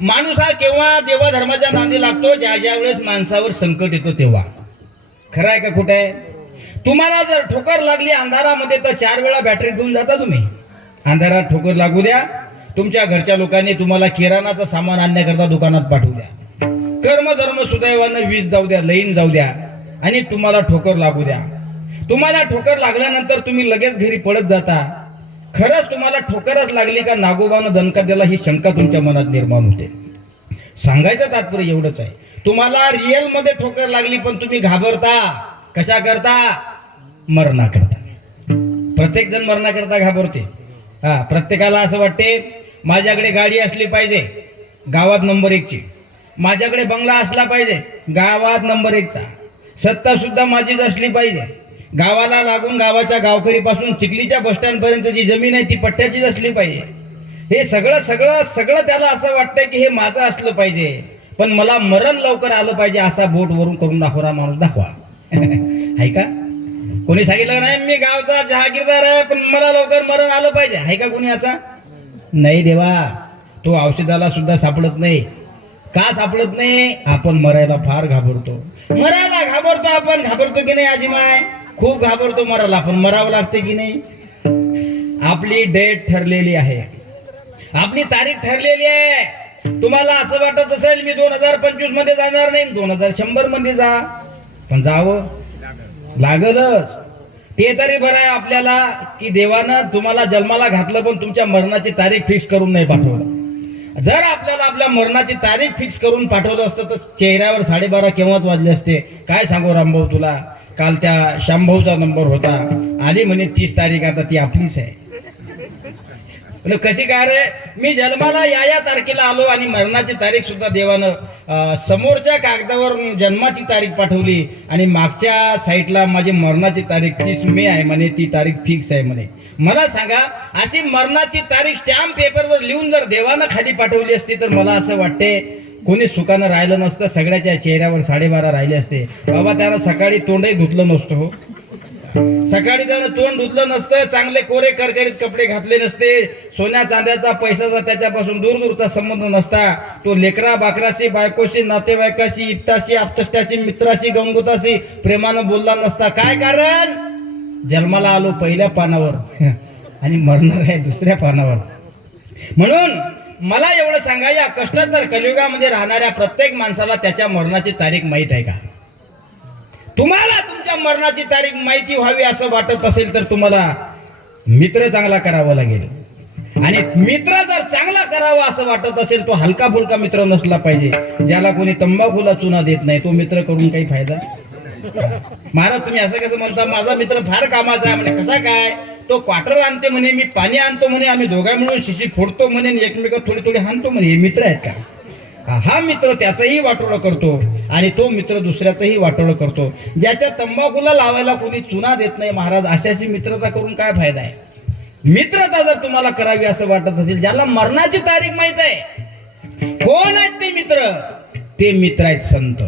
माणूस हा केव्हा देवा धर्माच्या नांदी लागतो? ज्या ज्या वेळेस माणसावर संकट येतो तेव्हा. खरं आहे का खोटं आहे? तुम्हाला जर ठोकर लागली अंधारामध्ये तर 4 वेळा बॅटरी घेऊन जाता तुम्ही. अंधारात ठोकर लागू द्या, तुमच्या घरच्या लोकांनी तुम्हाला किराणाचं सामान आणण्याकरता दुकानात पाठवू द्या. कर्म धर्म सुदैवानं वीज जाऊ द्या, लईन जाऊ द्या, आणि तुम्हाला ठोकर लागू द्या. तुम्हाला ठोकर लागल्यानंतर तुम्ही लगेच घरी पळत जाता. खरंच तुम्हाला ठोकरच लागली का नागोबानं दणका दिला ही शंका तुमच्या मनात निर्माण होते. सांगायचं तात्पर्य एवढंच आहे, तुम्हाला रिअल मध्ये ठोकर लागली पण तुम्ही घाबरता. कशा करता? मरणा करता. प्रत्येक जण मरणा करता घाबरते. प्रत्येकाला असं वाटते माझ्याकडे गाडी असली पाहिजे गावात नंबर 1 ची, माझ्याकडे बंगला असला पाहिजे गावात नंबर 1 चा, सत्ता सुद्धा माझीच असली पाहिजे, गावाला लागून गावाच्या गावकरीपासून चिखलीच्या बसस्टँड पर्यंत जी जमीन आहे ती पट्ट्याचीच असली पाहिजे. हे सगळं सगळं सगळं त्याला असं वाटतंय की हे माझं असलं पाहिजे, पण मला मरण लवकर आलं पाहिजे असा बोट वरून करून दाखवणारा माणूस दाखवा. आहे का? कोणी सांगितलं नाही मी गावचा जहागीरदार आहे पण मला लवकर मरण आलं पाहिजे? आहे का कोणी असा? नाही देवा. तो औषधाला सुद्धा सापडत नाही. का सापडत नाही? आपण मरायला फार घाबरतो. मरायला घाबरतो. आपण घाबरतो की नाही आजीमाय? खूप घाबरतो मरायला, पण मरावं लागते की नाही? आपली डेट ठरलेली आहे, आपली तारीख ठरलेली आहे. तुम्हाला असं वाटत असेल मी 2025 मध्ये जाणार नाही, 2100 मध्ये जा, पण जावं लागलच. ते तरी बरं आहे आपल्याला की देवानं तुम्हाला जन्माला घातलं पण तुमच्या मरणाची तारीख फिक्स करून नाही पाठवलं. जर आपल्याला आपल्या मरणाची तारीख फिक्स करून पाठवलं असतं तर चेहऱ्यावर 12:30 केव्हाच वाजले असते. काय सांगू रामभाऊ तुला, काल त्या श्यामभाऊचा नंबर होता, आली म्हणे 30 तारीख, आता ती आपलीच आहे. कशी काय रे? मी जन्माला या तारखेला आलो आणि मरणाची तारीख सुद्धा देवानं समोरच्या कागदावर जन्माची तारीख पाठवली आणि मागच्या साईडला माझी मरणाची तारीख 30 मे आहे म्हणे, ती तारीख फिक्स आहे म्हणे. मला सांगा, अशी मरणाची तारीख स्टॅम्प पेपरवर लिहून जर देवानं खाली पाठवली असती तर मला असं वाटते कोणी सुखानं राहिलं नसतं, सगळ्याच्या चेहऱ्यावर 12:30 राहिले असते. बाबा त्याला सकाळी तोंडही धुतलं नसतं. हो, सकाळी त्यानं तोंड धुतलं नसतं, चांगले कोरे करकरीत कपडे घातले नसते, सोन्या चांद्याचा पैशाचा त्याच्यापासून दूर दूरचा संबंध नसता, तो लेकरा बाकराशी, बायकोशी, नातेवाईकाशी, इष्टाशी, आपतष्टाशी, मित्राशी, गंगोताशी प्रेमानं बोलला नसता. काय कारण? जन्माला आलो पहिल्या पानावर आणि मरणार आहे दुसऱ्या पानावर. म्हणून मला एवढं सांगा, या कष्टोत्तर कलियुगामध्ये राहणाऱ्या प्रत्येक माणसाला त्याच्या मरणाची तारीख माहीत आहे का? तुम्हाला तुमच्या मरणाची तारीख माहिती व्हावी असं वाटत असेल तर तुम्हाला मित्र चांगला करावा लागेल. आणि मित्र जर चांगला करावा असं वाटत असेल, तो हलका फुलका मित्र नसला पाहिजे. ज्याला कोणी तंबाखूला चुना देत नाही, तो मित्र करून काही फायदा. महाराज तुम्ही असं कसं म्हणता? माझा मित्र फार कामाचा आहे म्हणे. कसा काय? तो क्वार्टर आणते म्हणे, मी पाणी आणतो म्हणे, आम्ही दोघा मिळून शिशी फोडतो म्हणे, एकमेकात थोडी थोडी हाणतो म्हणे. हे मित्र आहेत का? हा मित्र त्याचंही वाटोळं करतो आणि तो मित्र दुसऱ्याचंही वाटोळं करतो. ज्याच्या तंबाखूला लावायला कोणी चुना देत नाही महाराज, अशाशी मित्रता करून काय फायदा आहे? मित्रता जर तुम्हाला करावी असं वाटत असेल, ज्याला मरणाची तारीख माहित आहे, कोण आहेत ते मित्र? ते मित्र आहेत संत.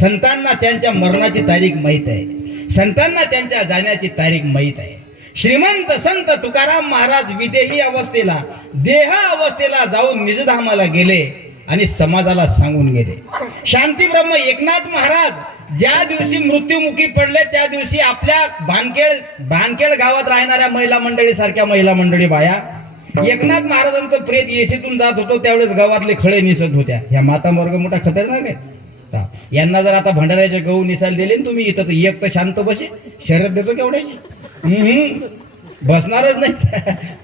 संतांना त्यांच्या मरणाची तारीख माहित आहे, संतांना त्यांच्या जाण्याची तारीख माहित आहे. श्रीमंत संत तुकाराम महाराज विदेही अवस्थेला, देह अवस्थेला जाऊन निजधामाला गेले आणि समाजाला सांगून गेले. शांती ब्रह्म एकनाथ महाराज ज्या दिवशी मृत्युमुखी पडले, त्या दिवशी आपल्या भानखेड गावात राहणाऱ्या महिला मंडळी सारख्या महिला मंडळी बाया, एकनाथ महाराजांचं प्रेत येशीतून जात होतो, त्यावेळेस गावातले खळे निसत होत्या. ह्या माता वर्ग मोठा खतरनाक आहे. यांना जर आता भंडाऱ्याचे गहू निसायला दिले ना तुम्ही, इथं तर एक तर शांत बसे, शरद देतो केवढ्याची बसणारच नाही.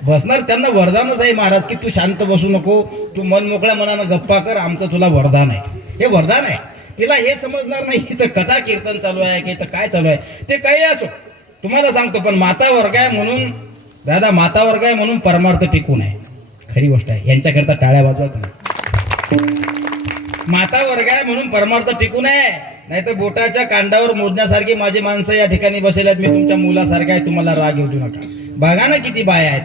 बसणार त्यांना वरदानच आहे महाराज की तू शांत बसू नको, तू मन मोकळ्या मनानं गप्पा कर, आमचं तुला वरदान आहे. हे वरदान आहे. तिला हे समजणार नाही की तर कथा कीर्तन चालू आहे की तर काय चालू आहे. ते काही असो, तुम्हाला सांगतो. पण माता वर्ग आहे म्हणून दादा, माता वर्ग आहे म्हणून परमार्थ टिकून आहे, खरी गोष्ट आहे. यांच्याकरता टाळ्या वाजवा तुम्ही. माता वर्ग आहे म्हणून परमार्थ टिकून आहे, नाही तर बोटाच्या कांडावर मोजण्यासारखी माझी माणसं या ठिकाणी बसलेत. मी तुमच्या मुलासारखा आहे, तुम्हाला राग येऊ नका. बघा ना किती बाया आहेत,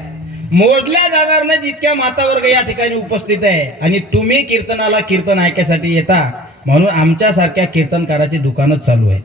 मोजल्या जाणार नाहीत इतक्या माता वर्ग या ठिकाणी उपस्थित आहे. आणि तुम्ही कीर्तनाला कीर्तन ऐकायसाठी येता म्हणून आमच्यासारख्या कीर्तनकाराची दुकानच चालू आहे.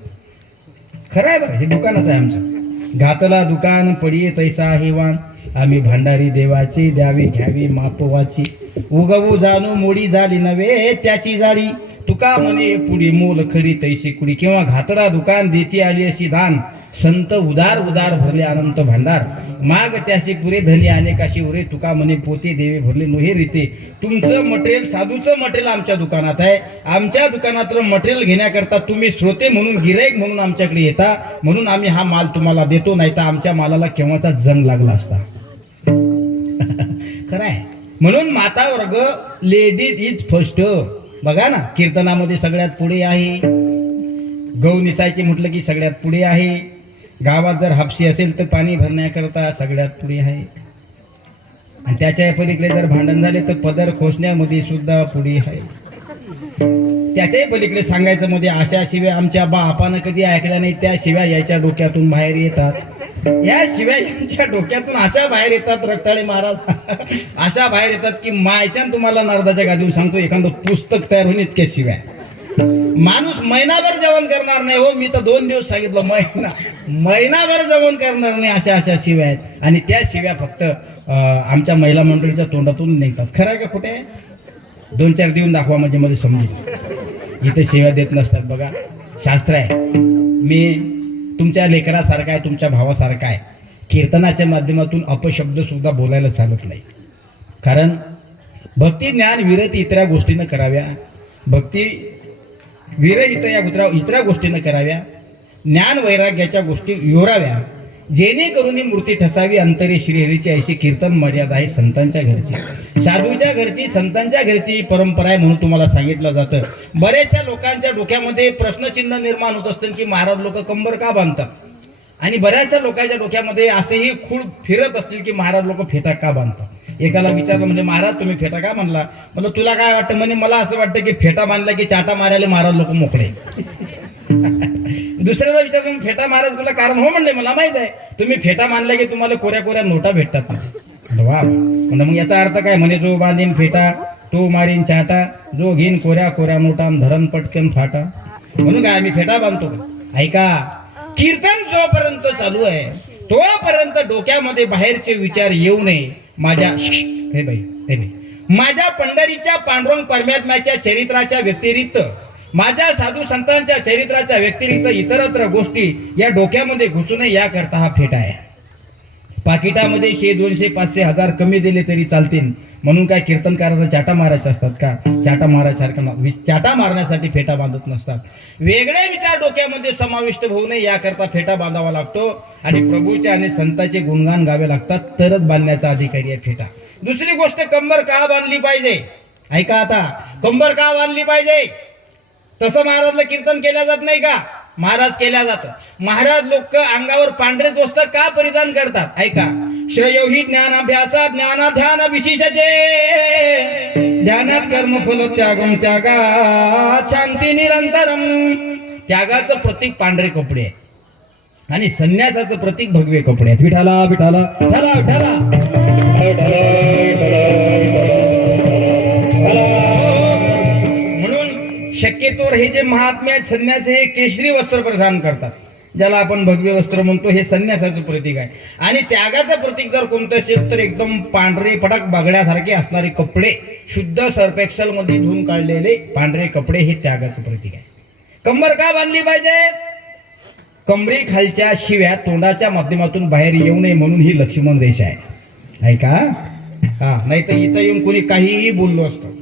खरं आहे बरं, हे दुकानच आहे आमचं. घातला दुकान पडिये तैसा हेवान, आम्ही भांडारी देवाची, द्यावी घ्यावी मापवाची. उगवू जाणू मोडी झाली नव्हे त्याची जाळी, तुका म्हणे पुढी मोल खरी तैशी कुडी. किंवा घातला दुकान देती आली अशी दान, संत उदार उदार भरले अनंत भांडार. माग त्याशी पुरे धनी अनेकाशी उरे, तुका म्हणे पोते देवे भरले नोहे रीते. तुमचं मटेरियल, साधूचं मटेरियल आमच्या दुकानात आहे. आमच्या दुकानातलं मटेरियल घेण्याकरता तुम्ही श्रोते म्हणून, गिराईक म्हणून आमच्याकडे येता, म्हणून आम्ही हा माल तुम्हाला देतो. नाही तर आमच्या मालाला केव्हाचा जंग लागला असता. खरं आहे. म्हणून माता वर्ग, लेडीज इज फर्स्ट. बघा ना, कीर्तनामध्ये सगळ्यात पुढे आहे. गहू निसायचे म्हटलं की सगळ्यात पुढे आहे. गावात जर हापशी असेल तर पाणी भरण्याकरता सगळ्यात पुढे आहे. आणि त्याच्या पलीकडे जर भांडण झाले तर पदर खोसण्यामध्ये सुद्धा पुढे आहे. त्याच्याही पलीकडे सांगायचं मध्ये अशा शिव्या आमच्या बापानं कधी ऐकल्या नाही, त्या शिव्या याच्या डोक्यातून बाहेर येतात. या शिव्या यांच्या डोक्यातून अशा बाहेर येतात रक्ताळे महाराज, अशा बाहेर येतात की मायच्यान तुम्हाला नारदाच्या गादीवर सांगतो एखादं पुस्तक तयार होईल इतक्या शिव्या. माणूस महिनाभर जेवण करणार नाही हो. मी तर 2 दिवस सांगितलं, महिनाभर जेवण करणार नाही, अशा अशा शिव्या आहेत. आणि त्या शिव्या फक्त आमच्या महिला मंडळीच्या तोंडातून निघतात. खरं आहे का खोटे आहे? 2-4 देऊन दाखवा म्हणजे मला समजेल. इथे शिव्या देत नसतात. बघा, शास्त्र आहे. मी तुमच्या लेकरासारखा आहे, तुमच्या भावासारखा आहे. कीर्तनाच्या माध्यमातून अपशब्द सुद्धा बोलायला चालत नाही. कारण भक्ती ज्ञान विरती इतऱ्या गोष्टीनं कराव्या. भक्ती विरहित या इतऱ्या गोष्टीनं कराव्या. ज्ञान वैराग्याच्या गोष्टी योराव्या, जेणेकरून ही मूर्ती ठसावी अंतरे श्रीहरीची. ऐशी कीर्तन मर्यादा आहे संतांच्या घरची, साधूच्या घरची, संतांच्या घरची परंपरा आहे. म्हणून तुम्हाला सांगितलं जातं. बऱ्याचशा लोकांच्या डोक्यामध्ये प्रश्नचिन्ह निर्माण होत असतं की महाराज लोक कंबर का बांधतात. आणि बऱ्याचशा लोकांच्या डोक्यामध्ये असेही खूळ फिरत असतील की महाराज लोक फेटा का बांधतात. एकाला विचारलं म्हणजे महाराज तुम्ही फेटा का बांधला. म्हणलं तुला काय वाटतं. म्हणजे मला असं वाटतं की फेटा बांधला की चाटा मारायला महाराज लोक मोकळे. दुसऱ्याला विचारलं फेटा महाराज तुला कारण. हो म्हणले मला माहित आहे, तुम्ही फेटा मानला की तुम्हाला कोऱ्या कोऱ्या नोटा भेटतात. वा, म्हणजे मग याचा अर्थ काय. म्हणे जो बांधीन फेटा तो मारीन चाटा, जो घेईन कोऱ्या कोऱ्या नोटा धरण पटकन फाटा. म्हणून काय आम्ही फेटा बांधतो. ऐका, कीर्तन जोपर्यंत चालू आहे तोपर्यंत डोक्यामध्ये बाहेरचे विचार येऊ नये. माझ्या हे बाई हे बाई, माझ्या पंढरीच्या पांडुरंग परमात्म्याच्या चरित्राच्या व्यतिरिक्त, माझ्या साधू संतांच्या चरित्राच्या व्यतिरिक्त इतरत्र गोष्टी या डोक्यामध्ये घुसू नये याकरता हा फेटा आहे. पाकिटामध्ये 100, 200, 500, 1000 कमी दिले तरी चालतील म्हणून काय कीर्तनकारांना चाटा मारायचे असतात का? चाटा मारायसारखं चाटा मारण्यासाठी फेटा बांधत नसतात. वेगळे विचार डोक्यामध्ये समाविष्ट होऊ नये याकरता फेटा बांधावा लागतो आणि प्रभूचे आणि संतांचे गुणगान गावे लागतात, तरच बांधण्याचा अधिकारी आहे फेटा. दुसरी गोष्ट, कंबर का बांधली पाहिजे? ऐका आता, कंबर का बांधली पाहिजे? तसं महाराजला कीर्तन केल्या जात नाही का? महाराज केल्या जातं. महाराज लोक अंगावर पांढरे वस्त्र का परिधान करतात? ऐका, श्रेयो हि ज्ञानाभ्यासा ज्ञाना ध्यान विशेषजे, ध्यानात कर्म फल त्यागम त्यागा शांती निरंतरम. त्यागाचं प्रतीक पांढरे कपडे आहे आणि संन्यासाचं प्रतीक भगवे कपडे आहेत. विठाला विठाला विठाला विठाला. शक्यतोवर हे जे महात्मे आहेत संन्यासी हे केशरी वस्त्र परिधान करतात, ज्याला आपण भगवे वस्त्र म्हणतो. हे संन्यासाचं प्रतीक आहे. आणि त्यागाचं प्रतीक जर कोणतं असेल तर एकदम पांढरे पडक बागड्यासारखे असणारे कपडे, शुद्ध सर्फ एक्सेल मध्ये धुवून काढलेले पांढरे कपडे हे त्यागाचं प्रतीक आहे. कंबर का बांधली पाहिजे? कमरी खालच्या शिव्या तोंडाच्या माध्यमातून बाहेर येऊ नये म्हणून ही लक्ष्मण रेषा आहे. ऐका, हा, नाही तर इथं येऊन कोणी काहीही बोललो असतं,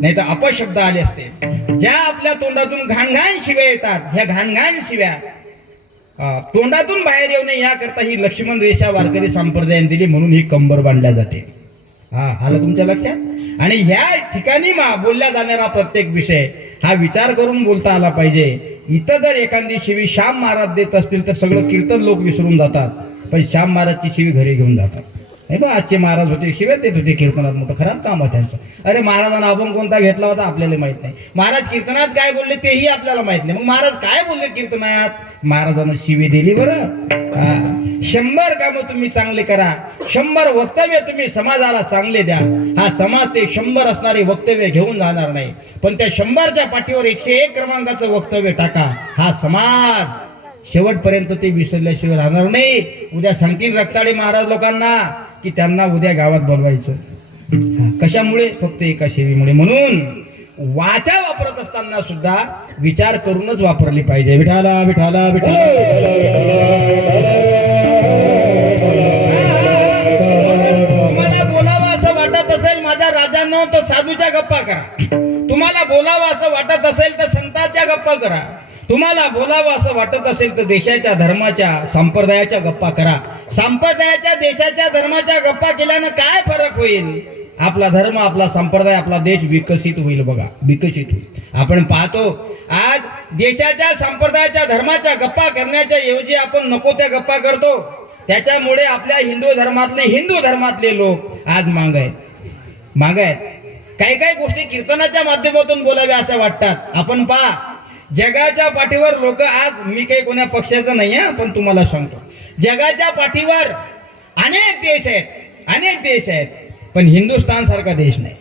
नाही तर अपशब्द आले असते. ज्या आपल्या तोंडातून घाणघाण शिव्या येतात, ह्या घाणघाण शिव्या तोंडातून बाहेर येऊ नये याकरता ही लक्ष्मण रेषा वारकरी संप्रदायाने दिली म्हणून ही कंबर बांधल्या जाते. हा, आलं तुमच्या लक्षात? आणि ह्या ठिकाणी बोलल्या जाणारा प्रत्येक विषय हा विचार करून बोलता आला पाहिजे. इथं जर एखादी शिवी श्याम महाराज देत असतील तर सगळं कीर्तन लोक विसरून जातात, पण श्याम महाराजची शिवी घरी घेऊन जातात. हे बघ, आजचे महाराज होते शिव्या देत होते कीर्तनात, मोठं खराब काम आहे त्यांचं. अरे महाराजांना अभंग कोणता घेतला होता आपल्याला माहित नाही, महाराज कीर्तनात काय बोलले तेही आपल्याला माहित नाही. मग महाराज काय बोलले कीर्तनात? महाराजांना शिवी दिली बरं. 100 कामं तुम्ही चांगले करा, 100 वक्तव्य तुम्ही समाजाला चांगले द्या. हा समाज ते 100 असणारे वक्तव्य घेऊन जाणार नाही, पण त्या 100च्या पाठीवर 101 क्रमांकाचं वक्तव्य टाका. हा समाज शेवटपर्यंत ते विसरल्याशिवाय राहणार नाही. उद्या सांगतील रक्ताडे महाराज लोकांना की त्यांना उद्या गावात बोलवायचं. कशामुळे? फक्त एका शेवीमुळे. म्हणून वाचा वापरत असताना सुद्धा विचार करूनच वापरली पाहिजे. विठाला विठाला विठाला. तुम्हाला बोलावं असं वाटत असेल माझ्या राजांनो तर साधूच्या गप्पा करा. तुम्हाला बोलावं असं वाटत असेल तर संतांच्या गप्पा करा. तुम्हाला बोलावं असं वाटत असेल तर देशाच्या धर्माच्या संप्रदायाच्या गप्पा करा. संप्रदायाच्या देशाच्या धर्माच्या गप्पा केल्यानं काय फरक होईल? आपला धर्म, आपला संप्रदाय, आपला देश विकसित होईल. बघा, विकसित होईल. आपण पाहतो आज देशाच्या संप्रदायाच्या धर्माच्या गप्पा करण्याच्या ऐवजी आपण नको त्या गप्पा करतो. त्याच्यामुळे आपल्या हिंदू धर्मातले लोक आज माग आहेत. काही काही गोष्टी कीर्तनाच्या माध्यमातून बोलाव्या असं वाटतात. आपण पहा, जगाच्या पाठीवर लोक आज, मी काही कोण्या पक्षाचं नाही आहे पण तुम्हाला सांगतो, जगाच्या पाठीवर अनेक देश आहेत पण हिंदुस्थान सारखा देश नाही.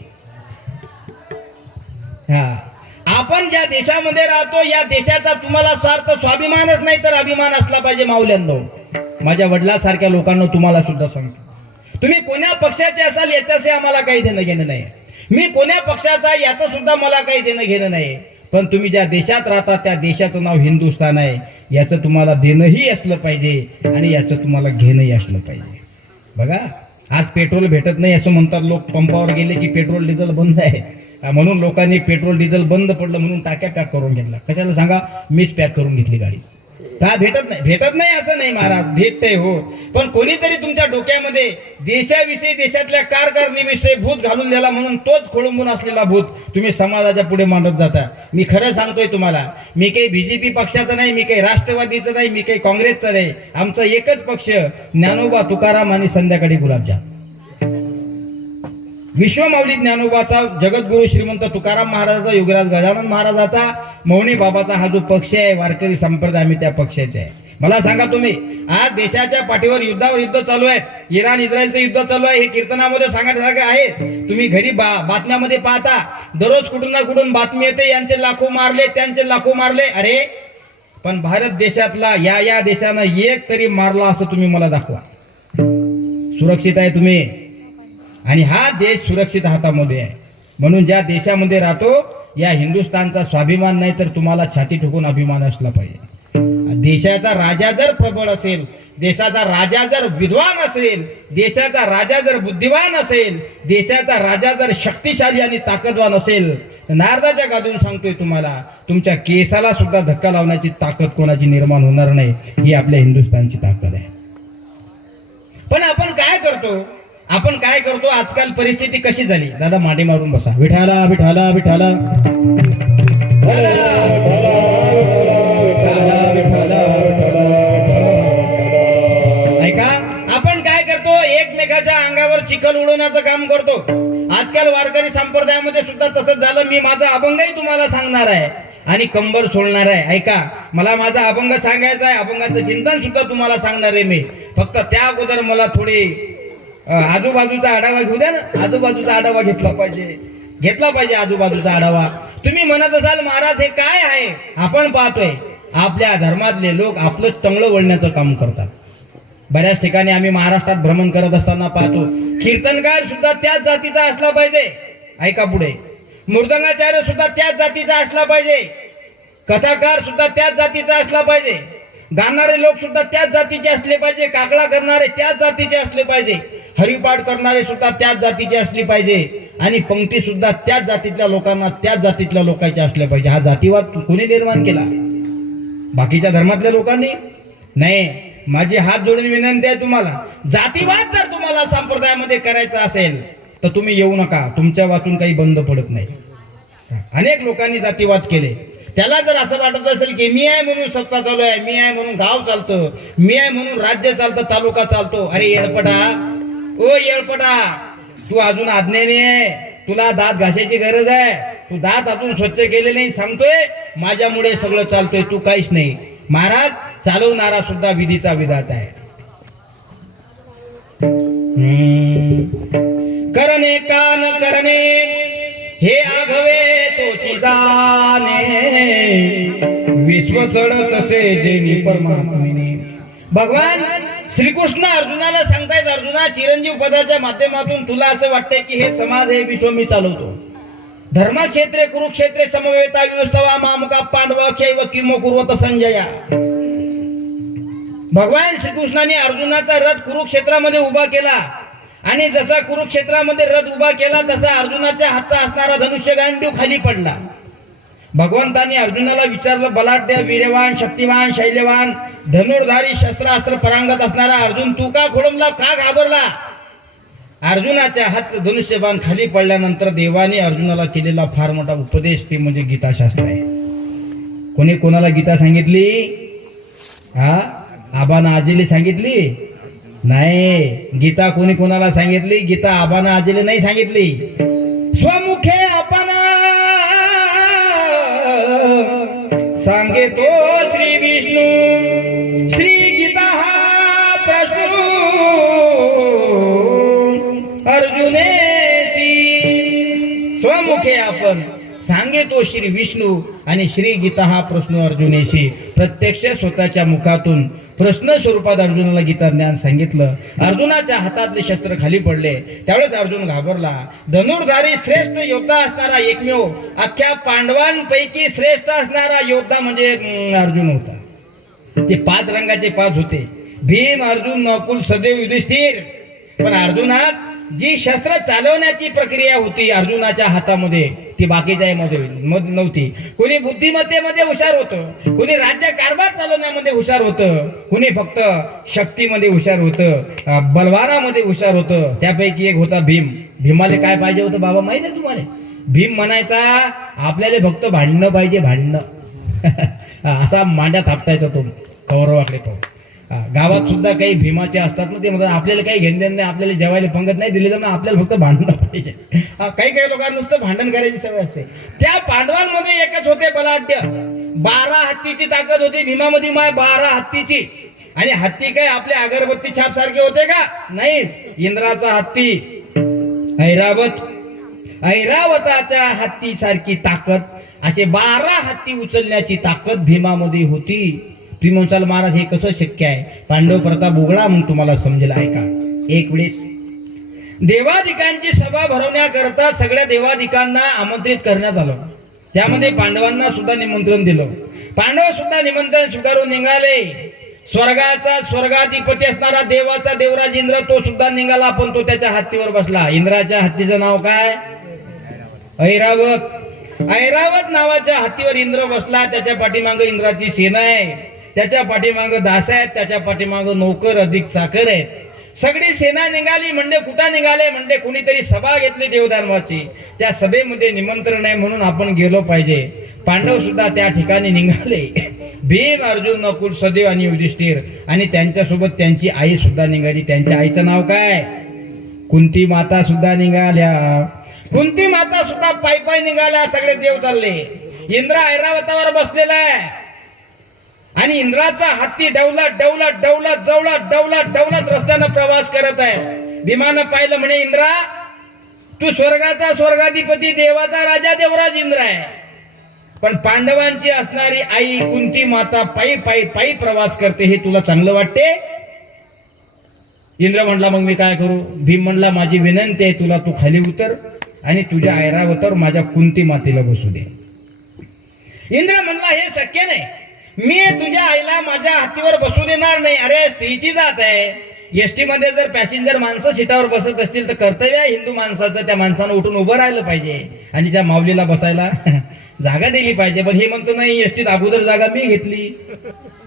हा, आपण ज्या देशामध्ये राहतो या देशाचा तुम्हाला स्वाभिमानच नाही तर अभिमान असला पाहिजे. माऊल्यांनो, माझ्या वडिलांसारख्या लोकांना तुम्हाला सुद्धा सांगतो, तुम्ही कोण्या पक्षाचे असाल याच्याशी आम्हाला काही देणं घेणं नाही. मी कोण्या पक्षाचा याचं सुद्धा मला काही देणं घेणं नाही. पण तुम्ही ज्या देशात राहता त्या देशाचं नाव हिंदुस्थान आहे, याचं तुम्हाला देणंही असलं पाहिजे आणि याचं तुम्हाला घेणंही असलं पाहिजे. बघा, आज पेट्रोल भेटत नाही असं म्हणतात लोक. पंपावर गेले की पेट्रोल डिझेल बंद आहे म्हणून लोकांनी पेट्रोल डिझेल बंद पडलं म्हणून टाक्या पॅक करून घेतला. कशाला सांगा? मीच पॅक करून घेतली गाडी. का भेटत नाही असं नाही महाराज, भेटतंय हो. पण कोणीतरी तुमच्या डोक्यामध्ये देशाविषयी, देशातल्या कारभारणीविषयी भूत घालून दिला म्हणून तोच खोळंबून असलेला भूत तुम्ही समाजाच्या पुढे मांडत जाता. मी खरं सांगतोय तुम्हाला, मी काही बीजेपी पक्षाचं नाही, मी काही राष्ट्रवादीचं नाही, मी काही काँग्रेसचं नाही. आमचा एकच पक्ष, ज्ञानोबा तुकाराम आणि संध्याकाळी गुलाबजाम. विश्वमाऊली ज्ञानोबाचा, जगद्गुरु श्रीमंत तुकाराम महाराजाचा, योगीराज गजानन महाराजाचा, मौनी बाबाचा हा जो पक्ष आहे वारकरी संप्रदाय, आम्ही त्या पक्षाचे आहे. मला सांगा तुम्ही, आज देशाच्या पाठीवर युद्धावर युद्ध चालू आहे, इराण इस्रायलचं युद्ध चालू आहे. हे कीर्तनामध्ये सांगण्यासारखं आहे. तुम्ही घरी बातम्यामध्ये पाहता, दररोज कुठून ना कुठून बातमी येते, यांचे लाखो मारले, त्यांचे लाखो मारले. अरे पण भारत देशातला या देशानं एक तरी मारला असं तुम्ही मला दाखवा. सुरक्षित आहे तुम्ही, आणि हा देश सुरक्षित हातामध्ये आहे. म्हणून ज्या देशामध्ये राहतो या हिंदुस्थानचा स्वाभिमान नाही तर तुम्हाला छाती ठोकून अभिमान असला पाहिजे. देशाचा राजा जर प्रबळ असेल, देशाचा राजा जर विद्वान असेल, देशाचा राजा जर बुद्धिवान असेल, देशाचा राजा जर शक्तिशाली आणि ताकदवान असेल, तर नारदाच्या गादून सांगतोय तुम्हाला, तुमच्या केसाला सुद्धा धक्का लावण्याची ताकद कोणाची निर्माण होणार नाही. ही आपल्या हिंदुस्थानची ताकद आहे. पण आपण काय करतो आजकाल परिस्थिती कशी झाली? दादा मांडी मारून बसा. विठाला विठाला विठाला ऐका, आपण काय करतो? एकमेकाच्या अंगावर चिखल उडवण्याचं काम करतो. आजकाल वारकरी संप्रदायामध्ये सुद्धा तसंच झालं. मी माझा अभंगही तुम्हाला सांगणार आहे आणि कंबर सोडणार आहे. ऐका, मला माझा अभंग सांगायचा आहे, अभंगाचं चिंतन सुद्धा तुम्हाला सांगणार आहे मी. फक्त त्या अगोदर मला थोडी आजूबाजूचा आढावा घेऊ द्या ना. आजूबाजूचा आढावा घेतला पाहिजे आजूबाजूचा आढावा. तुम्ही म्हणत असाल महाराज हे काय आहे? आपण पाहतोय आपल्या धर्मातले लोक आपलं टंगळं वळण्याचं काम करतात. बऱ्याच ठिकाणी आम्ही महाराष्ट्रात भ्रमण करत असताना पाहतो, कीर्तनकार सुद्धा त्याच जातीचा असला पाहिजे. ऐका पुढे, मृदंगाचार्य सुद्धा त्याच जातीचा असला पाहिजे, कथाकार सुद्धा त्याच जातीचा असला पाहिजे, गाणारे लोक सुद्धा त्याच जातीचे असले पाहिजे, काकडा करणारे त्याच जातीचे असले पाहिजे, हरिपाठ करणारे सुद्धा त्याच जातीचे असले पाहिजे, आणि पंक्ती सुद्धा त्याच जातीतल्या लोकांना त्याच जातीतल्या लोकांचे असले पाहिजे. हा जातीवाद कोणी निर्माण केला? बाकीच्या धर्मातल्या लोकांनी नाही. माझी हात जोडून विनंती आहे तुम्हाला, जातीवाद जर तुम्हाला संप्रदायामध्ये करायचा असेल तर तुम्ही येऊ नका. तुमच्या वाचून काही बंद पडत नाही. अनेक लोकांनी जातीवाद केले. त्याला जर असं वाटत असेल की मी आहे म्हणून सत्ता चालू आहे, मी आहे म्हणून गाव चालतं, मी आहे म्हणून राज्य चालतं, तालुका चालतो, अरे येडपटा, ओ येडपटा, तू अजून आज्ञेने आहे. तुला दात घासायची गरज आहे. तू दात अजून स्वच्छ केले नाही. सांगतोय माझ्यामुळे सगळं चालतोय, तू काहीच नाही. महाराज चालवणारा सुद्धा विधीचा विधाता आहे. करणे कान करणे हे आघवे तोची जाणे, विश्व चढ तसे जेनी परमात्म्याने. भगवान श्रीकृष्ण अर्जुनाला सांगतायत, अर्जुना चिरंजीव पदाच्या माध्यमातून तुला असं वाटतंय की हे समाज हे विश्व मी चालवतो. धर्मक्षेत्रे कुरुक्षेत्रे समवेता युस्तवा मामुका पांडवा क्षैव किमो कुर्वत संजया. भगवान श्रीकृष्णाने अर्जुनाचा रथ कुरुक्षेत्रामध्ये उभा केला, आणि जसा कुरुक्षेत्रामध्ये रथ उभा केला तसा अर्जुनाच्या हातात असणारा धनुष्य गांडीव खाली पडला. भगवंतांनी अर्जुनाला विचारलं, बलाढ्य वीर्यवान शक्तिवान शैल्यवान धनुर्धारी शस्त्रास्त्र परांगत असणारा अर्जुन, तू का खोळंबला, का घाबरला? अर्जुनाच्या हात धनुष्यबाण खाली पडल्यानंतर देवाने अर्जुनाला केलेला फार मोठा उपदेश ते म्हणजे गीताशास्त्र आहे. कोणी कोणाला गीता सांगितली? आबाना आजीले सांगितली नाही. गीता कोणी कोणाला सांगितली? गीता आबाना आजीले नाही सांगितली. स्वमुखे आपण सांगे तो श्री विष्णू श्री गीता हा प्रश्न अर्जुनेसी. स्वमुखे आपण सांगे तो श्री विष्णू आणि श्री गीता हा प्रश्न अर्जुनेशी. प्रत्यक्ष स्वतःच्या मुखातून प्रश्न स्वरूपात अर्जुनाला गीता ज्ञान सांगितलं. अर्जुनाच्या हातातले शस्त्र खाली पडले. त्यावेळेस अर्जुन घाबरला. धनुर्धारी श्रेष्ठ योद्धा असणारा एकमेव अख्ख्या पांडवांपैकी श्रेष्ठ असणारा योद्धा म्हणजे अर्जुन होता. ते 5 रंगाचे 5 होते, भीम अर्जुन नकुल सहदेव युधिष्ठिर. पण अर्जुनात जी शस्त्र चालवण्याची प्रक्रिया होती अर्जुनाच्या हातामध्ये ती बाकीच्या मध्ये नव्हती. कोणी बुद्धिमत्तेमध्ये हुशार होतं, कोणी राज्य कारभार चालवण्यामध्ये हुशार होतं, कोणी फक्त शक्तीमध्ये हुशार होतं, बलवानामध्ये हुशार होतं. त्यापैकी एक होता भीम. भीमाला काय पाहिजे होतं बाबा माहिती आहे तुम्हाला? भीम म्हणायचा आपल्याला फक्त भांडणं पाहिजे, भांडणं. असा मांड्या थापटायचा तो कौरवाकडे तो. गावात सुद्धा काही भीमाचे असतात ना, ते म्हणतात आपल्याला काही घेणं नाही, आपल्याला जेवायला पंगत नाही दिली तर आपल्याला फक्त भांडणं पाहिजे. काही लोकांना नुसतं भांडण करायची सवय असते. त्या पांडवांमध्ये एकच होते बलाढ्य. 12 हत्तीची ताकद होती भीमामध्ये. 12 हत्तीची. आणि हत्ती काय आपल्या अगरबत्ती छाप सारखे होते का? नाही. इंद्राचा हत्ती ऐरावत, ऐरावताच्या हत्ती सारखी ताकद असे 12 हत्ती उचलण्याची ताकद भीमामध्ये होती. तुम्ही म्हणसाल महाराज हे कसं शक्य आहे? पांडव प्रताप उघडा मग तुम्हाला समजेल. ऐका. एक वेळेस देवादिकांची सभा भरवण्याकरता सगळ्या देवादिकांना आमंत्रित करण्यात आलं. त्यामध्ये पांडवांना सुद्धा निमंत्रण दिलं. पांडव सुद्धा निमंत्रण स्वीकारून निघाले. स्वर्गाचा स्वर्गाधिपती असणारा देवाचा देवराज इंद्र तो सुद्धा निघाला, पण तो त्याच्या हत्तीवर बसला. इंद्राच्या हत्तीचं नाव काय? ऐरावत. ऐरावत नावाच्या हत्तीवर इंद्र बसला. त्याच्या पाठीमागं इंद्राची सेना आहे, त्याच्या पाठीमागं दास आहेत, त्याच्या पाठीमागं नौकर अधिक चाकर आहेत. सगळी सेना निघाली. म्हणजे कुठं निघाले? म्हणजे कोणीतरी सभा घेतली देवधर्माची. त्या सभेमध्ये निमंत्रण आहे म्हणून आपण गेलो पाहिजे. पांडव सुद्धा त्या ठिकाणी निघाले. भीम, अर्जुन, नकुल, सहदेव आणि युधिष्ठिर आणि त्यांच्यासोबत त्यांची आई सुद्धा निघाली. त्यांच्या आईचं नाव काय? कुंती माता सुद्धा निघाल्या. कुंती माता सुद्धा पायी पायी निघाल्या. सगळे देव चालले. इंद्र ऐरावतावर बसलेला आहे आणि इंद्राचा हत्ती डवलत डवलत डवलत डवलत डवलत डवलत रस्त्यानं प्रवास करत आहे. भीमानं पाहिलं. म्हणे इंद्रा, तू स्वर्गाचा स्वर्गाधिपती देवाचा राजा देवराज इंद्र आहे, पण पांडवांची असणारी आई कुंती माता पायी पायी पायी प्रवास करते, हे तुला चांगलं वाटते? इंद्र म्हणला मग मी काय करू? भीम म्हणला माझी विनंती आहे तुला, तू खाली उतर आणि तुझ्या ऐरावतावर माझ्या कुंती मातेला बसू दे. इंद्र म्हणला हे शक्य नाही, मी तुझ्या आईला माझ्या हत्तीवर बसू देणार नाही. अरे स्त्रीची जात आहे. एसटी मध्ये जर पॅसेंजर माणसं सीटावर बसत असतील तर कर्तव्य आहे हिंदू माणसाचं त्या माणसानं उठून उभं राहिलं पाहिजे आणि त्या माऊलीला बसायला जागा दिली पाहिजे. पण हे म्हणतो नाही एसटीत अगोदर जागा मी घेतली.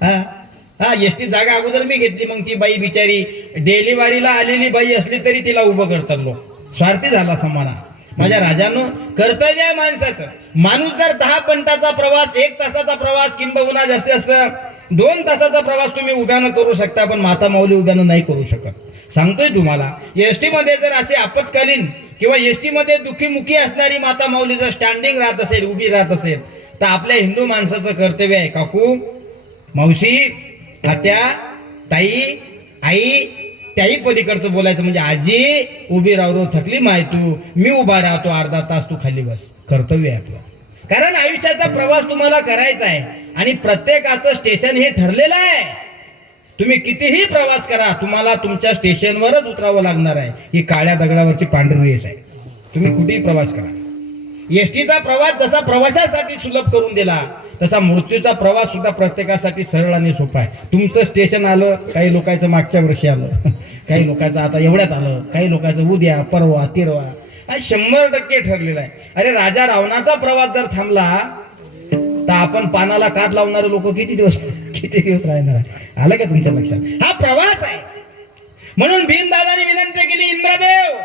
हा एसटीत जागा अगोदर मी घेतली. मग ती बाई बिचारी डिलिव्हरीला आलेली बाई असली तरी तिला उभं करतात लोक. स्वार्थी झाला समाना. माझ्या राजानो, कर्तव्य आहे माणसाचं. माणूस जर 10 मिनिटाचा प्रवास, 1 तासाचा प्रवास किंबहुना जास्तीत जास्त 2 तासाचा प्रवास तुम्ही उभ्यानं करू शकता, पण माता माऊली उभ्यानं नाही करू शकत. सांगतोय तुम्हाला, एसटी मध्ये जर असे आपत्कालीन किंवा एसटी मध्ये दुखीमुखी असणारी माता माऊली जर स्टँडिंग राहत असेल, उभी राहत असेल, तर आपल्या हिंदू माणसाचं कर्तव्य आहे, काकू, मावशी, आत्या, ताई, आई, त्याही पलीकडचं बोलायचं. म्हणजे आजी उभी राहू, थकली माय तू, मी उभा राहतो अर्धा तास, तू खाली बस. कर्तव्य आहे आपलं. कारण आयुष्याचा प्रवास तुम्हाला करायचा आहे आणि प्रत्येकाचं स्टेशन हे ठरलेलं आहे. तुम्ही कितीही प्रवास करा, तुम्हाला तुमच्या स्टेशनवरच उतरावं लागणार आहे. ही काळ्या दगडावरची पांढरी रेष आहे. तुम्ही कुठेही प्रवास करा. एसटीचा प्रवास जसा प्रवासासाठी सुलभ करून दिला, तसा मृत्यूचा प्रवास सुद्धा प्रत्येकासाठी सरळ आणि सोपा आहे. तुमचं स्टेशन आलं, काही लोकांचं मागच्या वर्षी आलं, काही लोकांचं आता एवढ्यात आलं, काही लोकांचं उद्या, परवा, तिरवा. 100% ठरलेला आहे. अरे राजा रावणाचा प्रवास जर थांबला तर आपण पानाला काट लावणारे लोक किती दिवस राहणार आहे? आलं का तुमच्या लक्षात? हा प्रवास आहे. म्हणून भीमदादाने विनंती केली, इंद्रदेव,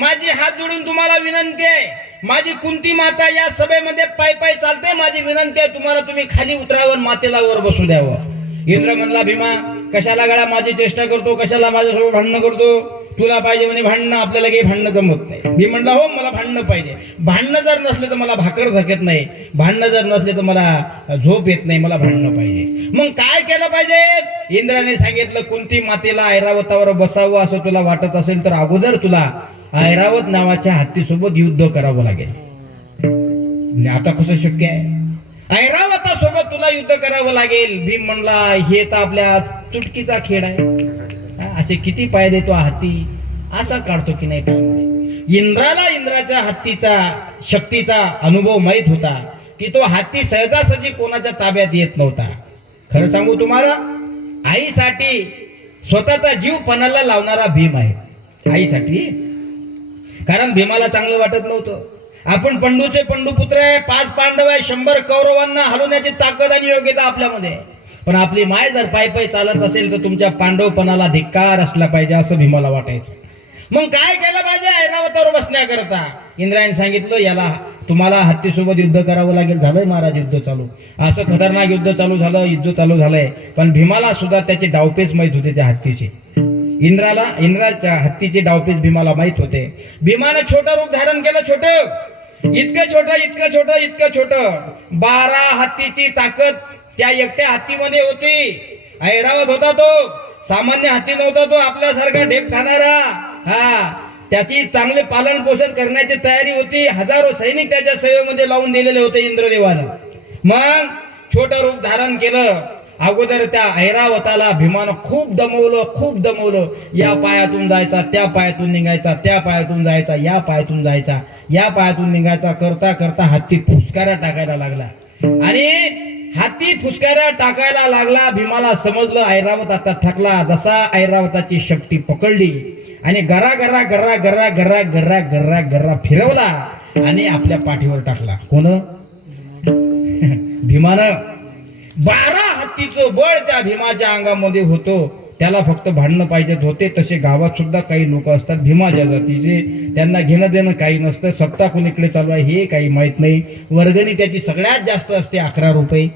माझी हात जोडून तुम्हाला विनंती आहे, माझी कुंती माता या सभेमध्ये पाय पाय चालते, माझी विनंती आहे तुम्हाला, तुम्ही खाली उतरावर मातेला वर बसू द्यावं. इंद्र म्हणला, भीमा कशाला गळा माझी चेष्टा करतो, कशाला माझ्यासोबत भांडणं करतो? तुला पाहिजे म्हणे भांडणं, आपल्याला काही भांडणं जमत नाही. मी म्हणला हो मला भांडणं पाहिजे. भांडणं जर नसले तर मला भाकर धकत नाही, भांडणं जर नसले तर मला झोप येत नाही, मला भांडणं पाहिजे. मग काय केलं पाहिजे? इंद्राने सांगितलं, कुंती मातेला ऐरावतावर बसावं असं तुला वाटत असेल तर अगोदर तुला ऐरावत नावाच्या हत्तीसोबत युद्ध करावं लागेल. आता कसं शक्य आहे? ऐरावतासोबत तुला युद्ध करावं लागेल. भीम म्हणला, हे तर आपल्या चुटकीचा खेळ आहे. असे किती पाय देतो हत्ती, असा काढतो की नाही? इंद्राला इंद्राच्या हत्तीचा शक्तीचा अनुभव माहित होता की तो हत्ती सहजासहजी कोणाच्या ताब्यात येत नव्हता. खरं सांगू तुम्हाला, आईसाठी स्वतःचा जीव पणाला लावणारा भीम आहे. आईसाठी. कारण भीमाला चांगलं वाटत नव्हतं. आपण पंडूचे पंडुपुत्र आहे, 5 पांडव आहे, 100 कौरवांना हलवण्याची ताकद आणि योग्यता आपल्यामध्ये. पण आपली माय जर पाय पाय चालत असेल तर तुमच्या पांडवपणाला धिक्कार असला पाहिजे असं भीमाला वाटायचं. मग काय केलं पाहिजे ऐरावतावर बसण्याकरता? इंद्राने सांगितलं, याला तुम्हाला हत्तीसोबत युद्ध करावं लागेल. झालंय महाराज युद्ध चालू. असं खतरनाक युद्ध चालू झालं, युद्ध चालू झालंय. पण भीमाला सुद्धा त्याचे डावपेच माहित होते त्या हत्तीचे. इंद्राच्या हत्तीचे डावपेच भीमाला माहित होते. भीमानं छोटं रूप धारण केलं. छोटं, इतकं छोटं, इतकं छोटं, इतकं छोटं. 12 हत्तीची ताकद त्या एकट्या हत्तीमध्ये होती. ऐरावत होता तो, सामान्य हत्ती नव्हता तो, आपल्यासारखा ढेप खाणारा. हा, त्याची चांगले पालन पोषण करण्याची तयारी होती. हजारो सैनिक त्याच्या सेवेमध्ये लावून दिलेले होते इंद्रदेवाने. मग छोटं रूप धारण केलं. अगोदर त्या ऐरावताला भीमानं खूप दमवलं. या पायातून जायचा, त्या पायातून निघायचा, त्या पायातून जायचा, या पायातून जायचा, या पायातून निघायचा, करता करता हत्ती फुसकारा टाकायला लागला. आणि हाती फुसकारा टाकायला लागला. भीमाला समजलं ऐरावत आता थकला. जसा ऐरावताची शक्ती पकडली आणि गरा गरा गरा गरा गरा गरा गरा गरा फिरवला आणि आपल्या पाठीवर टाकला. कोण? भीमानं. 12 हत्तीचं बळ त्या भीमाच्या अंगामध्ये होतो. त्याला फक्त भांडणं पाहिजेत होते. तसे गावात सुद्धा काही लोक असतात भीमाच्या जातीचे, त्यांना घेणं देणं काही नसतं. सत्ता कोणीकडे चालू आहे हे काही माहित नाही. वर्गणी त्याची सगळ्यात जास्त असते 11 रुपये.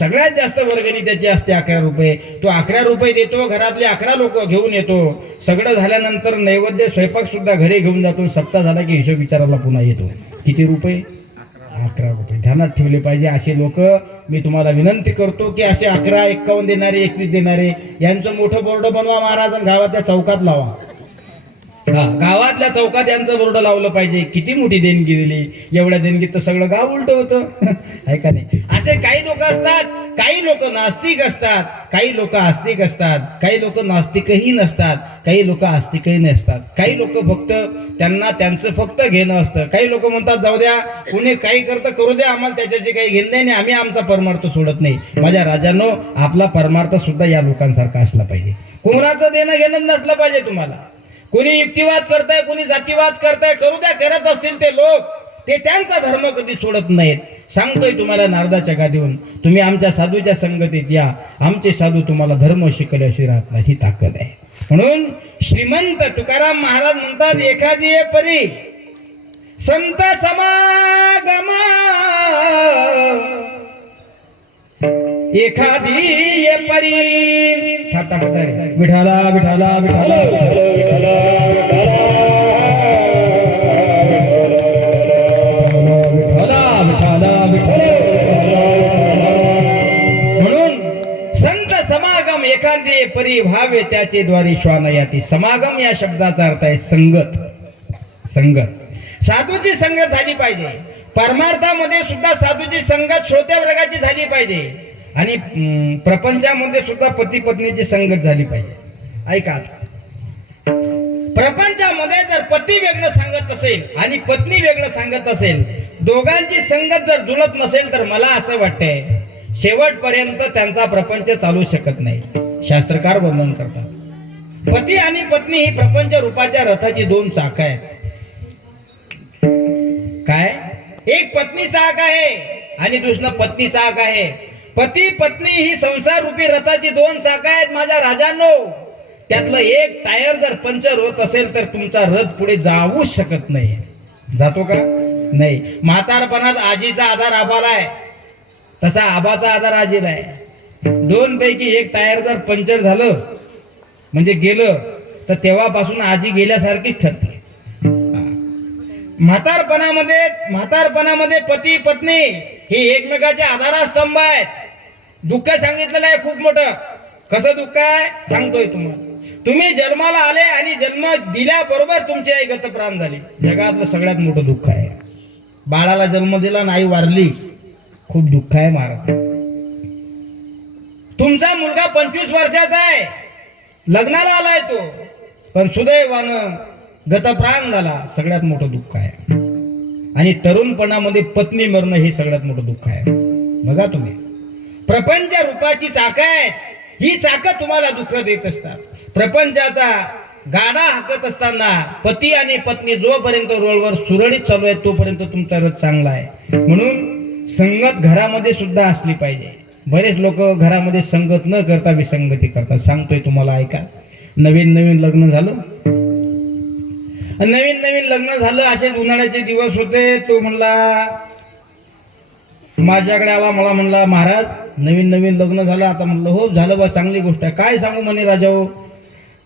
सगळ्यात जास्त वर्गणी त्याची असते 11 रुपये. तो 11 रुपये देतो, घरातले 11 लोक घेऊन येतो. सगळं झाल्यानंतर नैवेद्य स्वयंपाक सुद्धा घरी घेऊन जातो. सप्ताह झाला की हिशोब विचारायला पुन्हा येतो. किती रुपये? 11 रुपये. ध्यानात ठेवले पाहिजे असे लोक. मी तुम्हाला विनंती करतो की असे 11, 51 देणारे, 21 देणारे यांचं मोठं बोर्ड बनवा महाराज आणि गावातल्या चौकात लावा. गावातल्या चौकात यांचं बोर्ड लावलं पाहिजे. किती मोठी देणगी दिली, एवढ्या देणगीत तर सगळं गाव उलट होतं. आहे का नाही? असे काही लोक असतात. काही लोक नास्तिक असतात, काही लोक आस्तिक असतात, काही लोक नास्तिकही नसतात, काही लोक आस्तिकही नसतात. काही लोक फक्त त्यांना त्यांचं फक्त घेणं असतं. काही लोक म्हणतात जाऊ द्या, कोणी काही करतं करू द्या, आम्हाला त्याच्याशी काही घेणं नाही, आम्ही आमचा परमार्थ सोडत नाही. माझ्या राजांनो, आपला परमार्थ सुद्धा या लोकांसारखा असला पाहिजे. कोणाचं देणं घेणं नसलं पाहिजे तुम्हाला. कोणी युक्तिवाद करताय, कोणी जातीवाद करताय, करू द्या. करत असतील ते लोक, ते त्यांचा धर्म कधी सोडत नाहीत. सांगतोय तुम्हाला नारदाच्या गादीवरून, तुम्ही आमच्या साधूच्या संगतीत या. आमचे साधू तुम्हाला धर्म शिकल्याशिवाय राहत नाही. ही ताकद आहे. म्हणून श्रीमंत तुकाराम महाराज म्हणतात, एखादी परी संत समागम, एखादी परी विठाला विठाला विठाला म्हणून संत समागम एखादे परी व्हावे त्याचे द्वारे श्वान याती. समागम या शब्दाचा अर्थ आहे संगत. संगत, साधूची संगत झाली पाहिजे. परमार्थामध्ये सुद्धा साधूची संगत श्रोत्या वर्गाची झाली पाहिजे. आणि प्रपंचामध्ये सुद्धा पती पत्नीची संगत झाली पाहिजे. ऐका, प्रपंचामध्ये जर पती वेगळं सांगत असेल आणि पत्नी वेगळं सांगत असेल, दोघांची संगत जर जुळत नसेल, तर मला असं वाटतंय शेवटपर्यंत त्यांचा प्रपंच चालू शकत नाही. शास्त्रकार वर्णन करतात, पती आणि पत्नी ही प्रपंच रूपाच्या रथाची 2 चाक आहेत. काय? एक पत्नी चाक आहे आणि दुसरं पत्नी चाक आहे. पती पत्नी ही संसार रूपी रथाची 2 चाक आहेत माझ्या राजांनो. त्यातलं एक टायर जर पंक्चर होत असेल तर तुमचा रथ पुढे जाऊ शकत नाही. जातो का? नाही. म्हातारपणात आजीचा आधार आबाला आहे, तसा आबाचा आधार आजीला आहे. 2 पैकी एक टायर जर पंक्चर झालं म्हणजे गेलं, तर तेव्हापासून आजी गेल्यासारखीच ठरते. म्हातारपणामध्ये पती पत्नी ही एकमेकाचे आधारस्तंभ आहेत. दुःख सांगितलेलं आहे खूप मोठं. कसं दुःख आहे सांगतोय तुम्हाला. तुम्ही जन्माला आले आणि जन्म दिल्याबरोबर तुमची आई गतप्राण झाली. जगातलं सगळ्यात मोठं दुःख आहे. बाळाला जन्म दिला, नाही वारली, खूप दुःख आहे महाराज. तुमचा मुलगा 25 वर्षाचा आहे, लग्नाला आलाय तो, पण सुदैवानं गतप्राण झाला, सगळ्यात मोठं दुःख आहे. आणि तरुणपणामध्ये पत्नी मरणं हे सगळ्यात मोठं दुःख आहे. बघा तुम्ही, प्रपंच रूपाची चाकं आहेत. ही चाकं तुम्हाला दुःख देत असतात. प्रपंचाचा गाडा हाकत असताना पती आणि पत्नी जोपर्यंत रोडवर सुरळीत चालू आहे तोपर्यंत तुमचा रथ चांगला आहे. म्हणून संगत घरामध्ये सुद्धा असली पाहिजे. बरेच लोक घरामध्ये संगत न करता विसंगती करतात. सांगतोय तुम्हाला, ऐका. नवीन लग्न झालं, असेच उन्हाळ्याचे दिवस होते. तो म्हणला, माझ्याकडे आला, मला म्हणला, महाराज नवीन लग्न झालं. आता म्हणलं हो झालं बा, चांगली गोष्ट आहे. काय सांगू म्हणे राजाओ.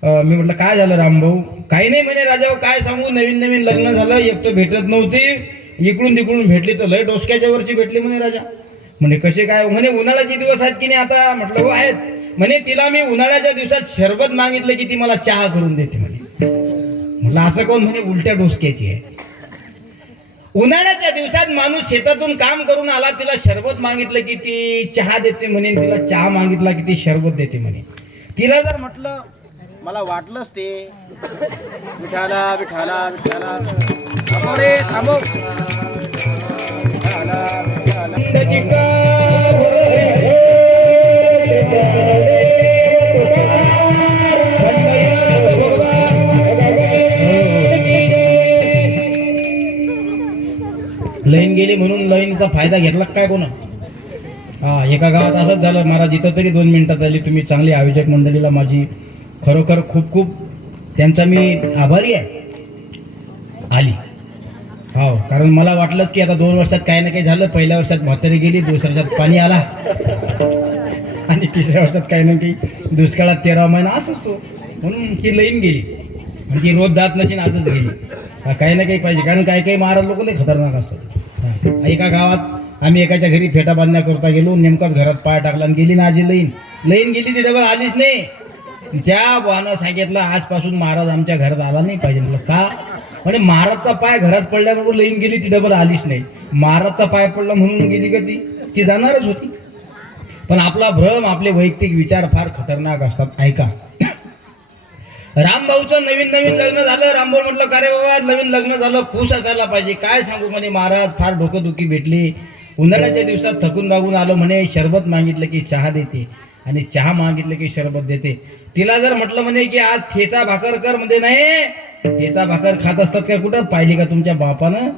मी म्हटलं काय झालं रामभाऊ. काही नाही म्हणे राजाओ, काय सांगू, नवीन लग्न झालं, एक तर भेटत नव्हती, इकडून तिकडून भेटली तर लय डोसक्याच्या वरची भेटली म्हणे राजा. म्हणे कसे काय? म्हणे उन्हाळ्याचे दिवस आहेत की नाही आता. म्हटलं हो आहेत. म्हणे तिला मी उन्हाळ्याच्या दिवसात शरबत मागितलं की ती मला चहा करून देते म्हणे. म्हटलं असं कोण? म्हणे उलट्या डोसक्याची आहे. उन्हाळ्याच्या दिवसात माणूस शेतातून काम करून आला, तिला शरबत मागितलं की ती चहा देते म्हणे, तिला चहा मागितला की ती शरबत देते म्हणे. तिला जर म्हटलं मला वाटलंच ते विठाला विठाला विठाला थांबव रे थांबव लाईन गेली म्हणून लाईनचा फायदा घेतला काय कोण? हा, एका गावात असंच झालं महाराज. इथं तरी 2 मिनिटात आली. तुम्ही चांगली आयोजक मंडळीला माझी खरोखर खूप खूप त्यांचा मी आभारी आहे. आली हो, कारण मला वाटलं की आता 2 वर्षात काही ना काही झालं. पहिल्या वर्षात म्हातारी गेली, दुसऱ्या वर्षात पाणी आला आणि तिसऱ्या वर्षात काही ना काही दुष्काळात 13 महिना असंच तो. म्हणून ती लाईन गेली आणि ती रोज जात नशीन आजच गेली. काही ना काही पाहिजे, कारण काही काही महाराज लोक लय खतरनाक असतात. एका गावात आम्ही एकाच्या घरी फेटा बांधण्याकरता गेलो. नेमकाच घरात पाय टाकला आणि गेली ना आजी लाईन गेली. ती डबल आलीच नाही. त्या बुवानं सांगितलं आजपासून महाराज आमच्या घरात आला नाही पाहिजे. म्हटलं का? म्हणजे महाराजचा पाय घरात पडल्याबरोबर लाईन गेली, ती डबल आलीच नाही. महाराजचा पाय पडला म्हणून गेली का? ती जाणारच होती. पण आपला भ्रम, आपले वैयक्तिक विचार फार खतरनाक असतात. ऐका, रामभाऊचं नवीन लग्न झालं. रामभाऊ म्हटलं का रे बाबा, नवीन लग्न झालं, खुश असायला पाहिजे. काय सांगू म्हणे महाराज, फार डोकंदुखी भेटली. उन्हाळ्याच्या दिवसात थकून बागून आलो म्हणे. शरबत मागितलं की चहा देते आणि चहा मागितलं की शरबत देते. तिला जर म्हटलं म्हणे की आज ठेचा भाकर कर, म्हणजे नाही, ठेचा भाकर खात असतात का कुठं? पाहिली का तुमच्या बापानं?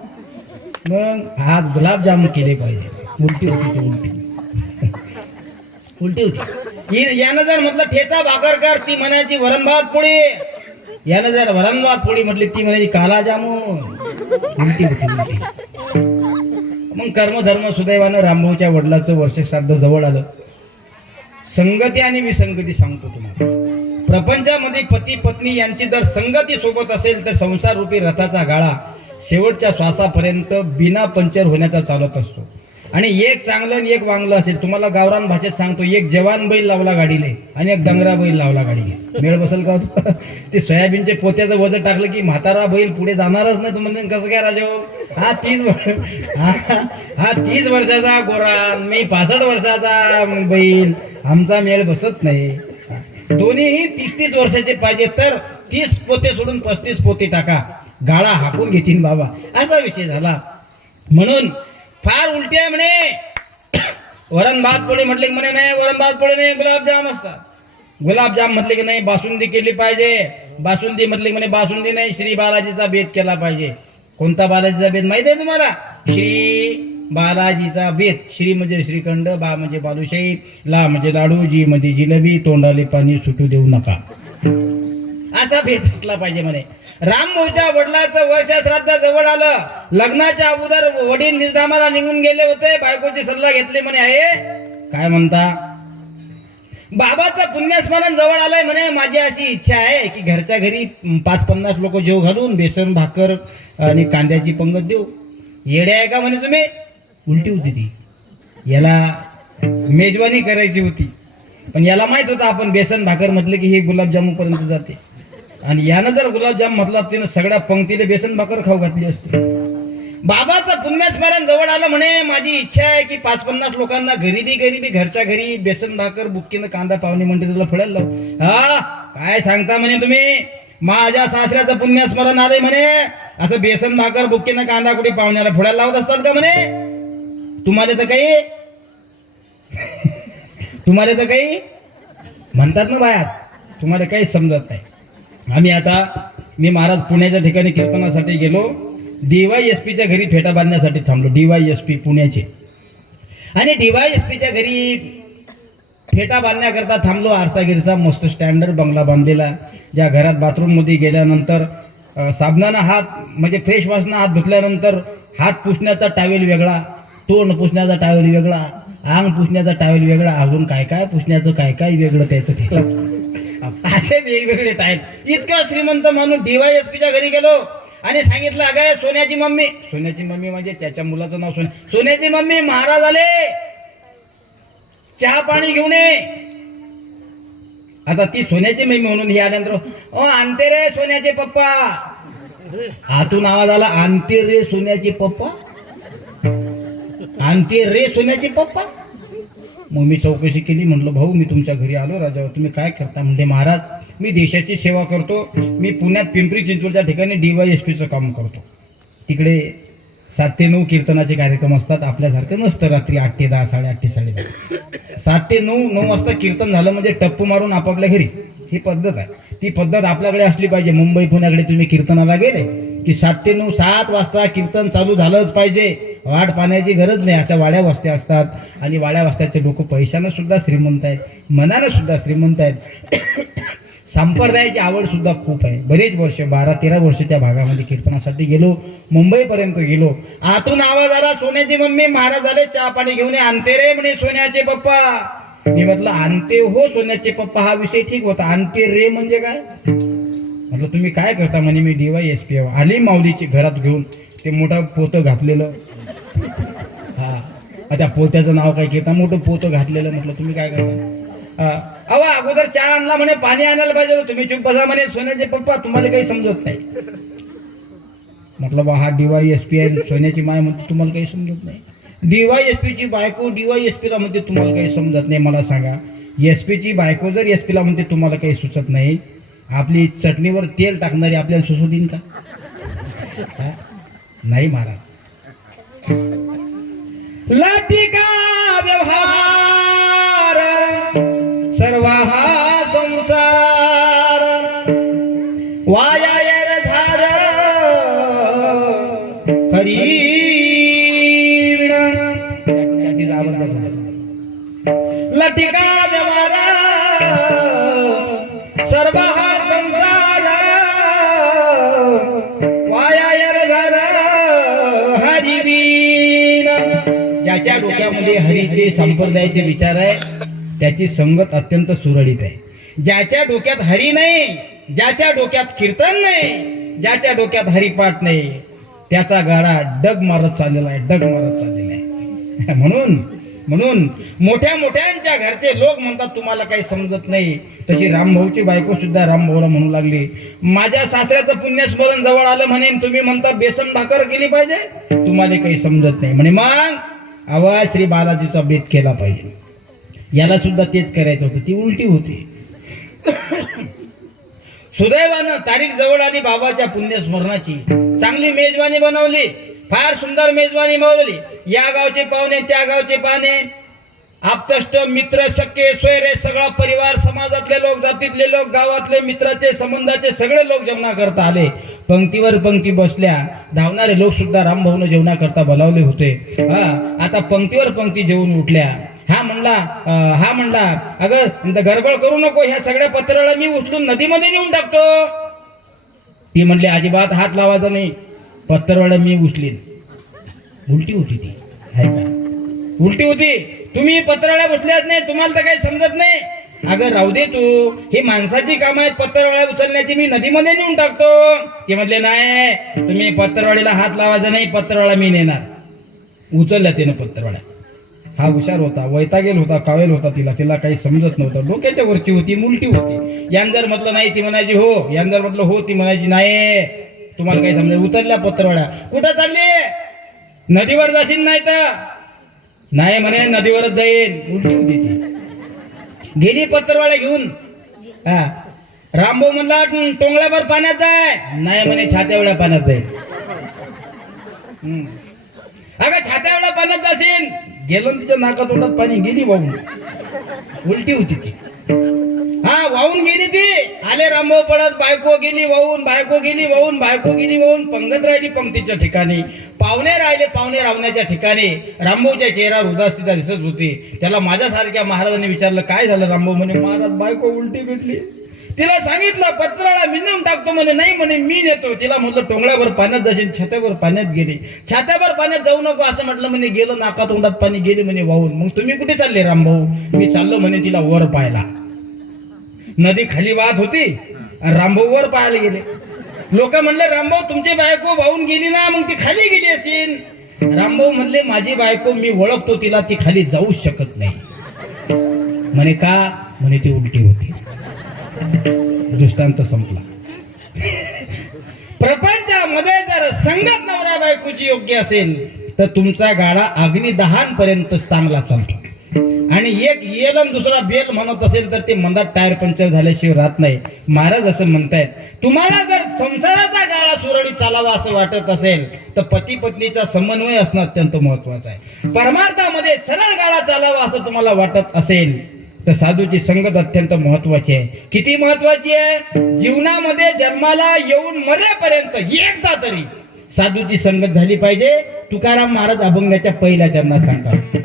मग आज गुलाबजामुन केले पाहिजे. उलटी होती उलटी होती. यानं जर म्हटलं ठेचा भाकर कर, ती म्हणायची वरण भात पोळी. यानं जर वरण भात पोळी म्हटली, ती म्हणायची काला जामून. उलटी होती. मग कर्मधर्म सुदैवानं रामभाऊच्या वडिलाचं वर्षश्राद्ध जवळ आलं. संगती आणि विसंगती सांगतो तुम्हाला. प्रपंचामध्ये पती पत्नी यांची जर संगती सोबत असेल तर संसार रूपी रथाचा गाळा शेवटच्या श्वासापर्यंत बिना पंक्चर होण्याचा चालत असतो. आणि एक चांगलं आणि एक वांगलं असेल. तुम्हाला गावरान भाषेत सांगतो, एक जवान बैल लावला गाडीले आणि एक डंगरा बैल लावला गाडीले, मेळ बसेल का? ते सोयाबीनचे पोत्याचं वजन टाकलं की म्हातारा बैल पुढे जाणारच नाही. तुम्हाला कसं काय राजा? हा 30 वर्षाचा गोरा, मी 65 वर्षाचा बैल, आमचा मेळ बसत नाही. दोन्हीही 30 वर्षाचे पाहिजे तर 30 पोते सोडून 35 पोते टाका, गाळा हाकून घेतील बाबा. असा विषय झाला. म्हणून फार उलटी आहे म्हणे. वरण भात पोळी म्हटले की म्हणे नाही, वरण भात पोळी नाही, गुलाबजाम असतात. गुलाबजाम म्हटले की नाही, बासुंदी केली पाहिजे. बासुंदी म्हटले की म्हणे बासुंदी नाही, श्री बालाजीचा बेत केला पाहिजे. कोणता बालाजीचा बेत माहिती आहे तुम्हाला? श्री बालाजीचा बेत. श्री म्हणजे श्रीखंड, बा म्हणजे बालुशाही, ला म्हणजे लाडू, जी म्हणजे जिलेबी, तोंडाले पाणी सुटू देऊ नका, असा भेद असला पाहिजे म्हणे. रामभाऊच्या वडिलाचं वर्ष श्राद्ध जवळ आलं. लग्नाच्या अगोदर वडील निजामाला निघून गेले होते. बायकोची सल्ला घेतली म्हणे. आहे काय म्हणता? बाबाचं पुण्यस्मरण जवळ आलंय म्हणे. माझी अशी इच्छा आहे की घरच्या घरी 5-50 लोक जेव घालून बेसन भाकर आणि कांद्याची पंगत देऊ. येडे आहे का म्हणे तुम्ही? उलटी होती ती. याला मेजवानी करायची होती, पण याला माहित होतं आपण बेसन भाकर म्हटलं की हे गुलाबजामू पर्यंत जाते. आणि यानं जर गुलाबजाम म्हटला तिनं सगळ्या पंक्तीला बेसन भाकर खाऊ घातली असते. बाबाचं पुण्यस्मरण जवळ आलं म्हणे. माझी इच्छा आहे की 5-50 लोकांना गरिबी घरच्या घरी बेसन भाकर बुक्कीनं कांदा पाहुणे म्हणते तुला फळायला लावू. हा काय सांगता म्हणे तुम्ही? माझ्या सासऱ्याचं पुण्यस्मरण आलंय म्हणे. असं बेसन भाकर बुक्कीनं कांदा कुठे पाहुण्याला फळायला लावत असतात का म्हणे? तुम्हाला तर काही म्हणतात ना बाया, तुम्हाला काही समजत नाही. मी महाराज पुण्याच्या ठिकाणी कीर्तनासाठी गेलो. DYSPच्या घरी फेटा बांधण्यासाठी थांबलो. DYSP पुण्याचे. आणि DYSPच्या घरी फेटा बांधण्याकरता थांबलो. आरसागिरीचा मस्त स्टँडर्ड बंगला बांधलेला, ज्या घरात बाथरूम मध्ये गेल्यानंतर साबणानं हात म्हणजे फ्रेश वासना हात धुतल्यानंतर हात पुसण्याचा टावेल वेगळा, तोंड पुसण्याचा टावेल वेगळा, अंग पुसण्याचा टावेल वेगळा, अजून काय काय पुसण्याचं काय काय वेगळं त्याचं. असे वेगवेगळे टाईप. इतका श्रीमंत माणूस DYSPच्या घरी गेलो आणि सांगितलं अगं सोन्याची मम्मी म्हणजे त्याच्या मुलाचं नाव सोन्याची मम्मी महाराज आले, चहा पाणी घेऊन ये. आता ती सोन्याची मी म्हणून हे आल्यानंतर ओ आणते रे सोन्याचे पप्पा, आतून आवाज आला आणते रे सोन्याचे पप्पा, आणते रे सोन्याचे पप्पा. मग मी चौकशी केली, म्हटलं भाऊ मी तुमच्या घरी आलो राजावर, तुम्ही काय करता? म्हणते महाराज मी देशाची सेवा करतो, मी पुण्यात पिंपरी चिंचवडच्या ठिकाणी DYSPचं काम करतो. तिकडे 7 ते 9 कीर्तनाचे कार्यक्रम असतात, आपल्यासारखं नसतं रात्री 8 ते 10, 8:30 ते 10:30. 7 ते 9 वाजता कीर्तन झालं म्हणजे टप्पू मारून आपापल्या घरी, ही पद्धत आहे. ती पद्धत आपल्याकडे असली पाहिजे. मुंबई पुण्याकडे तुम्ही कीर्तनाला गेले की 7 ते 9 7 वाजता कीर्तन चालू झालंच पाहिजे, वाट पाण्याची गरज नाही. अशा वाड्या वस्त्या असतात आणि वाड्या वस्त्याचे लोक पैशानं सुद्धा श्रीमंत आहेत, मनानं सुद्धा श्रीमंत आहेत. संप्रदायाची आवड सुद्धा खूप आहे. बरेच वर्ष 12-13 वर्षाच्या भागामध्ये कीर्तनासाठी गेलो, मुंबईपर्यंत गेलो. आतून आवाज आला सोन्याची मम्मी, महाराज आले, चहा पाणी घेऊन ये. आणते रे म्हणे सोन्याचे पप्पा. मी म्हटलं आणते हो सोन्याचे पप्पा, हा विषय ठीक होता, आणते रे म्हणजे काय? म्हटलं तुम्ही काय करता? म्हणे मी DYSP आली माऊलीची घरात घेऊन, ते मोठं पोतं घातलेलं, हा त्या पोत्याचं नाव काय घेता, मोठं पोतं घातलेलं. म्हटलं तुम्ही काय करता? अवा अगोदर चहा आणला म्हणे, पाणी आणायला पाहिजे, तुम्ही चुप बसा म्हणे सोन्याचे पप्पा, तुम्हाला काही समजत नाही. म्हटलं बा हा DYSP आहे, सोन्याची माय म्हणते तुम्हाला काही समजत नाही. DYSPची बायको DYSPला म्हणते तुम्हाला काही समजत नाही. मला सांगा, SP ची बायको जर SP ला म्हणते तुम्हाला काही सुचत नाही, आपली चटणीवर तेल टाकणारी आपल्याला सुचू देईन का? नाही महाराज. लाठी का व्यवहार सर्व हा संसार, वाया झार हरी लटिका व्यवहार सर्व हा संसार, वाया झार हरिवीण. ज्याच्या डोक्यामध्ये हरीचे संप्रदायाचे विचार आहे त्याची संगत अत्यंत सुरळीत आहे. ज्याच्या डोक्यात हरी नाही, ज्याच्या डोक्यात कीर्तन नाही, ज्याच्या डोक्यात हरिपाठ नाही, त्याचा गाडा डग मारत चाललेला आहे, डग मारत चाललेला आहे. म्हणून मोठ्या मोठ्यांच्या घरचे लोक म्हणतात तुम्हाला काही समजत नाही. तशी रामभाऊची बायको सुद्धा रामभाऊला म्हणू लागली, माझ्या सासऱ्याचं पुण्यस्मरण जवळ आलं म्हणे, तुम्ही म्हणता बेसन भाकर केली पाहिजे, तुम्हाला काही समजत नाही म्हणे. मग आवाज श्री बालाजीचा बेत केला पाहिजे. याला सुद्धा तेच करायचं होतं, ती उलटी होती. सुदैवानं तारीख जवळ आली बाबाच्या पुण्यस्मरणाची. चांगली मेजवानी बनवली, फार सुंदर मेजवानी बनवली. या गावचे पाहुणे, त्या गावचे पाहुणे, आप्तष्ट मित्र सख्खे सोयरे, सगळा परिवार, समाजातले लोक, जातीतले लोक, गावातले मित्राचे संबंधाचे सगळे लोक जेवणाकरता आले. पंक्तीवर पंक्ती बसल्या. धावणारे लोक सुद्धा रामभाऊनं जेवणाकरता बोलावले होते. आता पंक्तीवर पंक्ती जेवून उठल्या. हा म्हणला अगं गडबड करू नको, ह्या सगळ्या पत्राला मी उचलून नदीमध्ये नेऊन टाकतो. ती म्हणली अजिबात हात लावायचा नाही, पत्रवाड्या मी उचलीन. उलटी होती ती, हाय का? उलटी होती. तुम्ही पत्रावळ्या उचल्याच नाही, तुम्हाला तर काही समजत नाही. अगं राहू दे तू, ही माणसाची काम आहेत पत्रवाळ्या उचलण्याची, मी नदीमध्ये नेऊन टाकतो. ते म्हटले नाही, तुम्ही पत्रवाळीला हात लावायचा नाही, पत्रवाळा मी नेणार. उचलल्या तिनं पत्रवाळ्या. हा हुशार होता, वैतागेल होता, कावेल होता, तिला काही समजत नव्हतं. डोक्याच्या वरची होती, उलटी होती. यांजर म्हटलं नाही, ती म्हणायची हो. यांजर म्हटलं हो, ती म्हणायची नाही. तुम्हाला काही समजेल. उतरल्या पत्रवाळ्या. कुठं चालली? नदीवर जाशील नाही तर? नाही म्हणे, नदीवरच जाईन. उलटी होती ती. गेली पत्रवाळ्या घेऊन. रामभाऊ म्हणला टोंगळ्यावर पाण्यात जाय. नाही म्हणे, छात्या एवढ्या पाण्यात जाईल. अगं छात्या एवढ्या पाण्यात जाशील. गेलो तिच्या नाका तोंडात पाणी, गेली वाहून. उलटी होती ती. वाहून गेली ती. आले रामभाऊ पडत, बायको गेली वाहून, बायको गेली वाहून, बायको गेली वाहून. पंगत राहिली पंक्तीच्या ठिकाणी, पाहुणे राहिले पाहुणे रावण्याच्या ठिकाणी. रामभाऊच्या चेहऱ्यावर उदासीनता दिसत होती. त्याला माझ्यासारख्या महाराजांनी विचारलं काय झालं रामभाऊ? म्हणे महाराज बायको उलटी भेटली. तिला सांगितलं पत्राला मी नेऊन टाकतो म्हणे. नाही म्हणे मी नेतो. तिला म्हटलं टोंगळ्यावर पाण्यात जाशील. छात्यावर पाण्यात गेली. छात्यावर पाण्यात जाऊ नको असं म्हटलं म्हणे. गेलं नाका तोंडात पाणी, गेले म्हणे वाहून. मग तुम्ही कुठे चालले रामभाऊ? मी चाललो म्हणे तिला वर पाहायला. नदी खाली वाहत होती, रामभाऊ वर पाहायला गेले. लोक म्हणले रामभाऊ तुमची बायको वाहून गेली ना, मग ती खाली गेली असेल. रामभाऊ म्हणले माझी बायको मी ओळखतो तिला, ती खाली जाऊ शकत नाही. म्हणे का? म्हणे ती उलटी होती. दृष्टांत संपला. प्रपंचामध्ये जर संगत नवरा बायकोची योग्य असेल तर तुमचा गाडा अग्निदहानपर्यंत चांगला चालतो. आणि एक येल आणि दुसरा बेल म्हणत असेल तर ते मंदात टायर पंक्चर झाल्याशिवाय राहत नाही. महाराज असं म्हणतायत, तुम्हाला जर संसाराचा गाडा सुरळीत चालावा असं वाटत असेल तर पती पत्नीचा समन्वय असणं अत्यंत महत्वाचं आहे. परमार्थामध्ये सरळ गाडा चालावा असं तुम्हाला वाटत असेल तर साधूची संगत अत्यंत महत्वाची आहे. किती महत्वाची आहे? जीवनामध्ये जन्माला येऊन मरेपर्यंत एकदा तरी साधूची संगत झाली पाहिजे. तुकाराम महाराज अभंगाच्या पहिल्या चरणात सांगतात,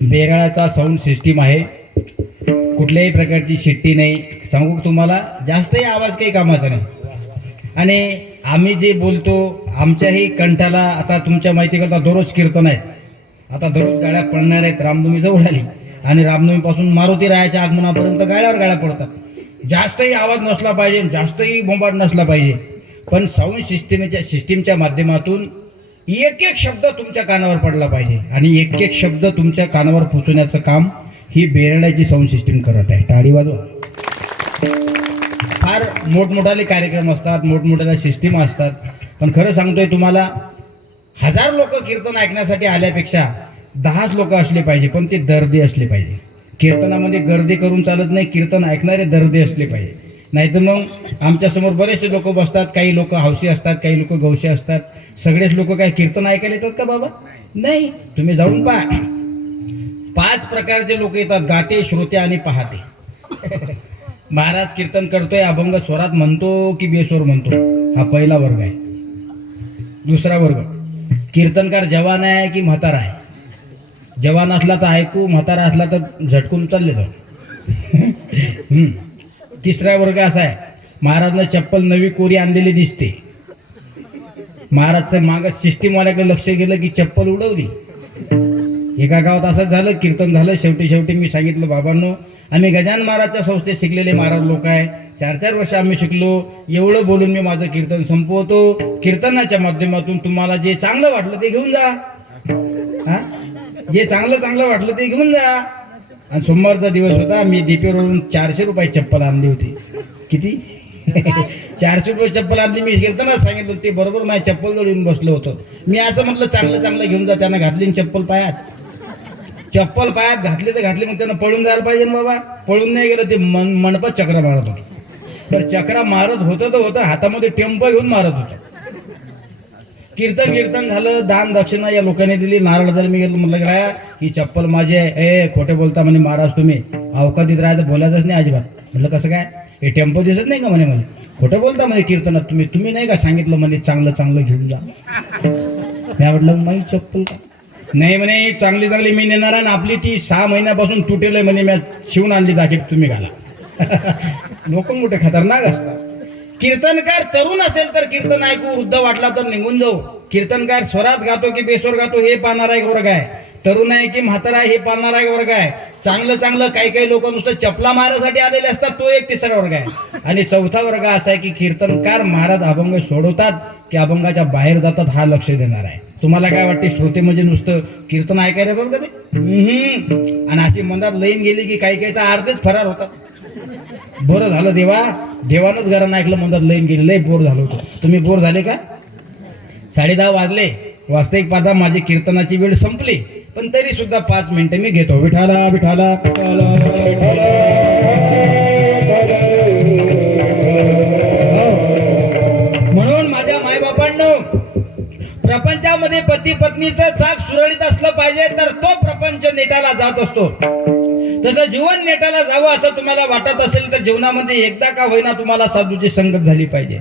बेराळाचा साऊंड सिस्टीम आहे. कुठल्याही प्रकारची शिट्टी नाही. सांगू तुम्हाला, जास्तही आवाज काही कामाचा नाही. आणि आम्ही जे बोलतो आमच्याही कंठाला, आता तुमच्या माहिती करता दररोज कीर्तन आहेत. आता दररोज गाड्या पडणार आहेत. रामनवमी जवळ आली आणि रामनवमीपासून मारुती रायाच्या आगमनापर्यंत गाड्यावर गाड्या पडतात. जास्तही आवाज नसला पाहिजे, जास्तही बोंबाट नसला पाहिजे. पण साऊंड सिस्टीमच्या माध्यमातून एक एक शब्द तुमच्या कानावर पडला पाहिजे आणि एक एक शब्द तुमच्या कानावर पोचवण्याचं काम ही बेरड्याची साऊंड सिस्टीम करत आहे. टाळी वाजवा. फार मोठमोठाले कार्यक्रम असतात, मोठमोठ्या सिस्टीम असतात. पण खरं सांगतोय तुम्हाला, 1000 लोक कीर्तन ऐकण्यासाठी आल्यापेक्षा 10 लोक असले पाहिजे, पण ते दर्दी असले पाहिजे. कीर्तनामध्ये गर्दी करून चालत नाही. कीर्तन ऐकणारे दर्दी असले पाहिजे. नाहीतर मग आमच्यासमोर बरेचसे लोक बसतात. काही लोक हौशी असतात, काही लोक गौशी असतात. सगळेच लोक काय कीर्तन ऐकायला येतात का बाबा? नाही. तुम्ही जाऊन पहा. 5 प्रकारचे लोक येतात, गाते, श्रोते आणि पाहते. महाराज कीर्तन करतोय, अभंग स्वरात म्हणतो की बेस्वर म्हणतो, हा पहिला वर्ग आहे. दुसरा वर्ग, कीर्तनकार जवान आहे की म्हातारा आहे. जवान असला तर ऐकू, म्हातारा असला तर झटकून चालले जाऊ. तिसरा वर्ग असा आहे, महाराजला चप्पल नवी कोरी आणलेली दिसते. महाराजचं माग सिस्टीमवाल्याकडे लक्ष गेलं की चप्पल उडवली. एका गावात असंच झालं. कीर्तन झालं. शेवटी मी सांगितलं, बाबांनो, आम्ही गजानन महाराजच्या संस्थेत शिकलेले महाराज लोक आहे. 4-4 वर्ष आम्ही शिकलो. एवढं बोलून मी माझं कीर्तन संपवतो. कीर्तनाच्या माध्यमातून तुम्हाला जे चांगलं वाटलं ते घेऊन जा. हा, जे चांगलं वाटलं ते घेऊन जा. आणि सोमवारचा दिवस होता. मी डीपीवरून 400 रुपये चप्पल आणली होती. किती? 400 रुपये चप्पल आणली. मी कीर्तनात सांगितलं, ते बरोबर माझ्या चप्पल जवळ येऊन बसलो होतो. मी असं म्हटलं, चांगलं घेऊन जा. त्यांना घातली चप्पल पायात. चप्पल पायात घातले तर घातले, मग त्यांना पळून जायला पाहिजे ना बाबा. पळून नाही गेलं. ते मंडपात चक्रा मारत होतं. तर चक्रा मारत होतं तर होतं, हातामध्ये टेम्पो घेऊन मारत होतं. कीर्तन झालं. दान दक्षिणा या लोकांनी दिली. नारळ जर मी गेलो, म्हटलं काय ही चप्पल माझी आहे. खोटे बोलता म्हणे महाराज तुम्ही. अवकातीत राहायचं, बोलायचंच नाही अजिबात. म्हटलं कसं काय? हे टेम्पो दिसत नाही का म्हणे मला. खोटं बोलता म्हणे कीर्तनात तुम्ही नाही का सांगितलं म्हणे चांगलं चांगलं घेऊन जा. मी म्हटलं माई चप्पल का नाही म्हणे चांगली चांगली मी नेणार आणि आपली ती 6 महिन्यापासून तुटेल म्हणे मी शिवून आणली दाखीत तुम्ही घाला. लोक मोठे खतरनाक असतात. कीर्तनकार तरुण असेल तर कीर्तन ऐकू, वृद्ध वाटला तर निघून जाऊ. कीर्तनकार स्वरात गातो की बेस्वर गातो हे पाहणारा एक वर्ग आहे. तरुण आहे की म्हातारा आहे हे पाहणारा एक वर्ग आहे. चांगलं चांगलं काही काही लोक नुसतं चपला मारण्यासाठी आलेले असतात, तो एक तिसरा वर्ग आहे. आणि चौथा वर्ग असा आहे की कीर्तनकार महाराज अभंग सोडवतात की अभंगाच्या बाहेर जातात हा लक्ष देणार आहे. तुम्हाला काय वाटते श्रोते म्हणजे नुसतं कीर्तन ऐकायला बरं का ते? आणि अशी मनात लईन गेली की काही काही तर अर्धेच फरार होतात. बरं झालं देवानच घरानं ऐकलं म्हणतात लईन गेली, लई बोर झालो होतो. तुम्ही बोर झाले का? 10:30 वाजले, वास्तविक पाहता माझी कीर्तनाची वेळ संपली, पण तरी सुद्धा 5 मिनिटं मी घेतो. विठाला विठाला विठाला विठाला. म्हणून माझ्या मायबापांनो, प्रपंचामध्ये पती पत्नीचं चाक सुरळीत असलं पाहिजे तर तो प्रपंच नेटाला जात असतो. तसं जीवन नेटाला जावं असं तुम्हाला वाटत असेल तर जीवनामध्ये एकदा का होईना तुम्हाला साधूची संगत झाली पाहिजे.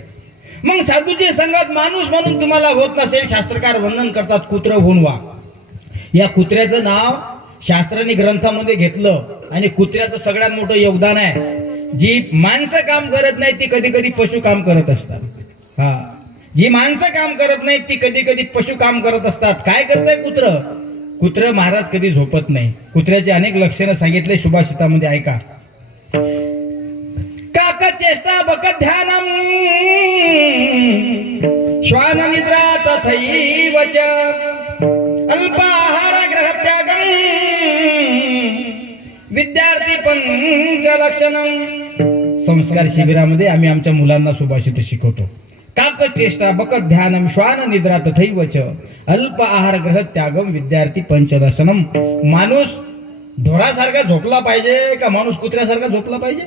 मग साधूची संगत माणूस म्हणून तुम्हाला होत नसेल, शास्त्रकार वर्णन करतात कुत्र होऊन वा. या कुत्र्याचं नाव शास्त्राने ग्रंथामध्ये घेतलं आणि कुत्र्याचं सगळ्यात मोठं योगदान आहे. जी माणसं काम करत नाही ती कधी कधी पशु काम करत असतात. हा, जी माणसं काम करत नाहीत ती कधी कधी पशु काम करत असतात. काय करतंय कुत्र महाराज कधी झोपत नाही. कुत्र्याचे अनेक लक्षणं सांगितले सुभाषितामध्ये, ऐका. काक चेष्टा बकत ध्यानम श्वान निद्रा तथैव च अल्पाहार ग्रह त्यागम विद्यार्थी पंच लक्षणम. संस्कार शिबिरामध्ये आम्ही आमच्या मुलांना सुभाषित शिकवतो. काक चेष्टा बकत ध्यानम श्वान निद्रा तथैव च अल्प आहार ग्रह त्यागम विद्यार्थी पंचदर्शनम. माणूस ढोरासारखा झोपला पाहिजे का माणूस कुत्र्यासारखा झोपला पाहिजे?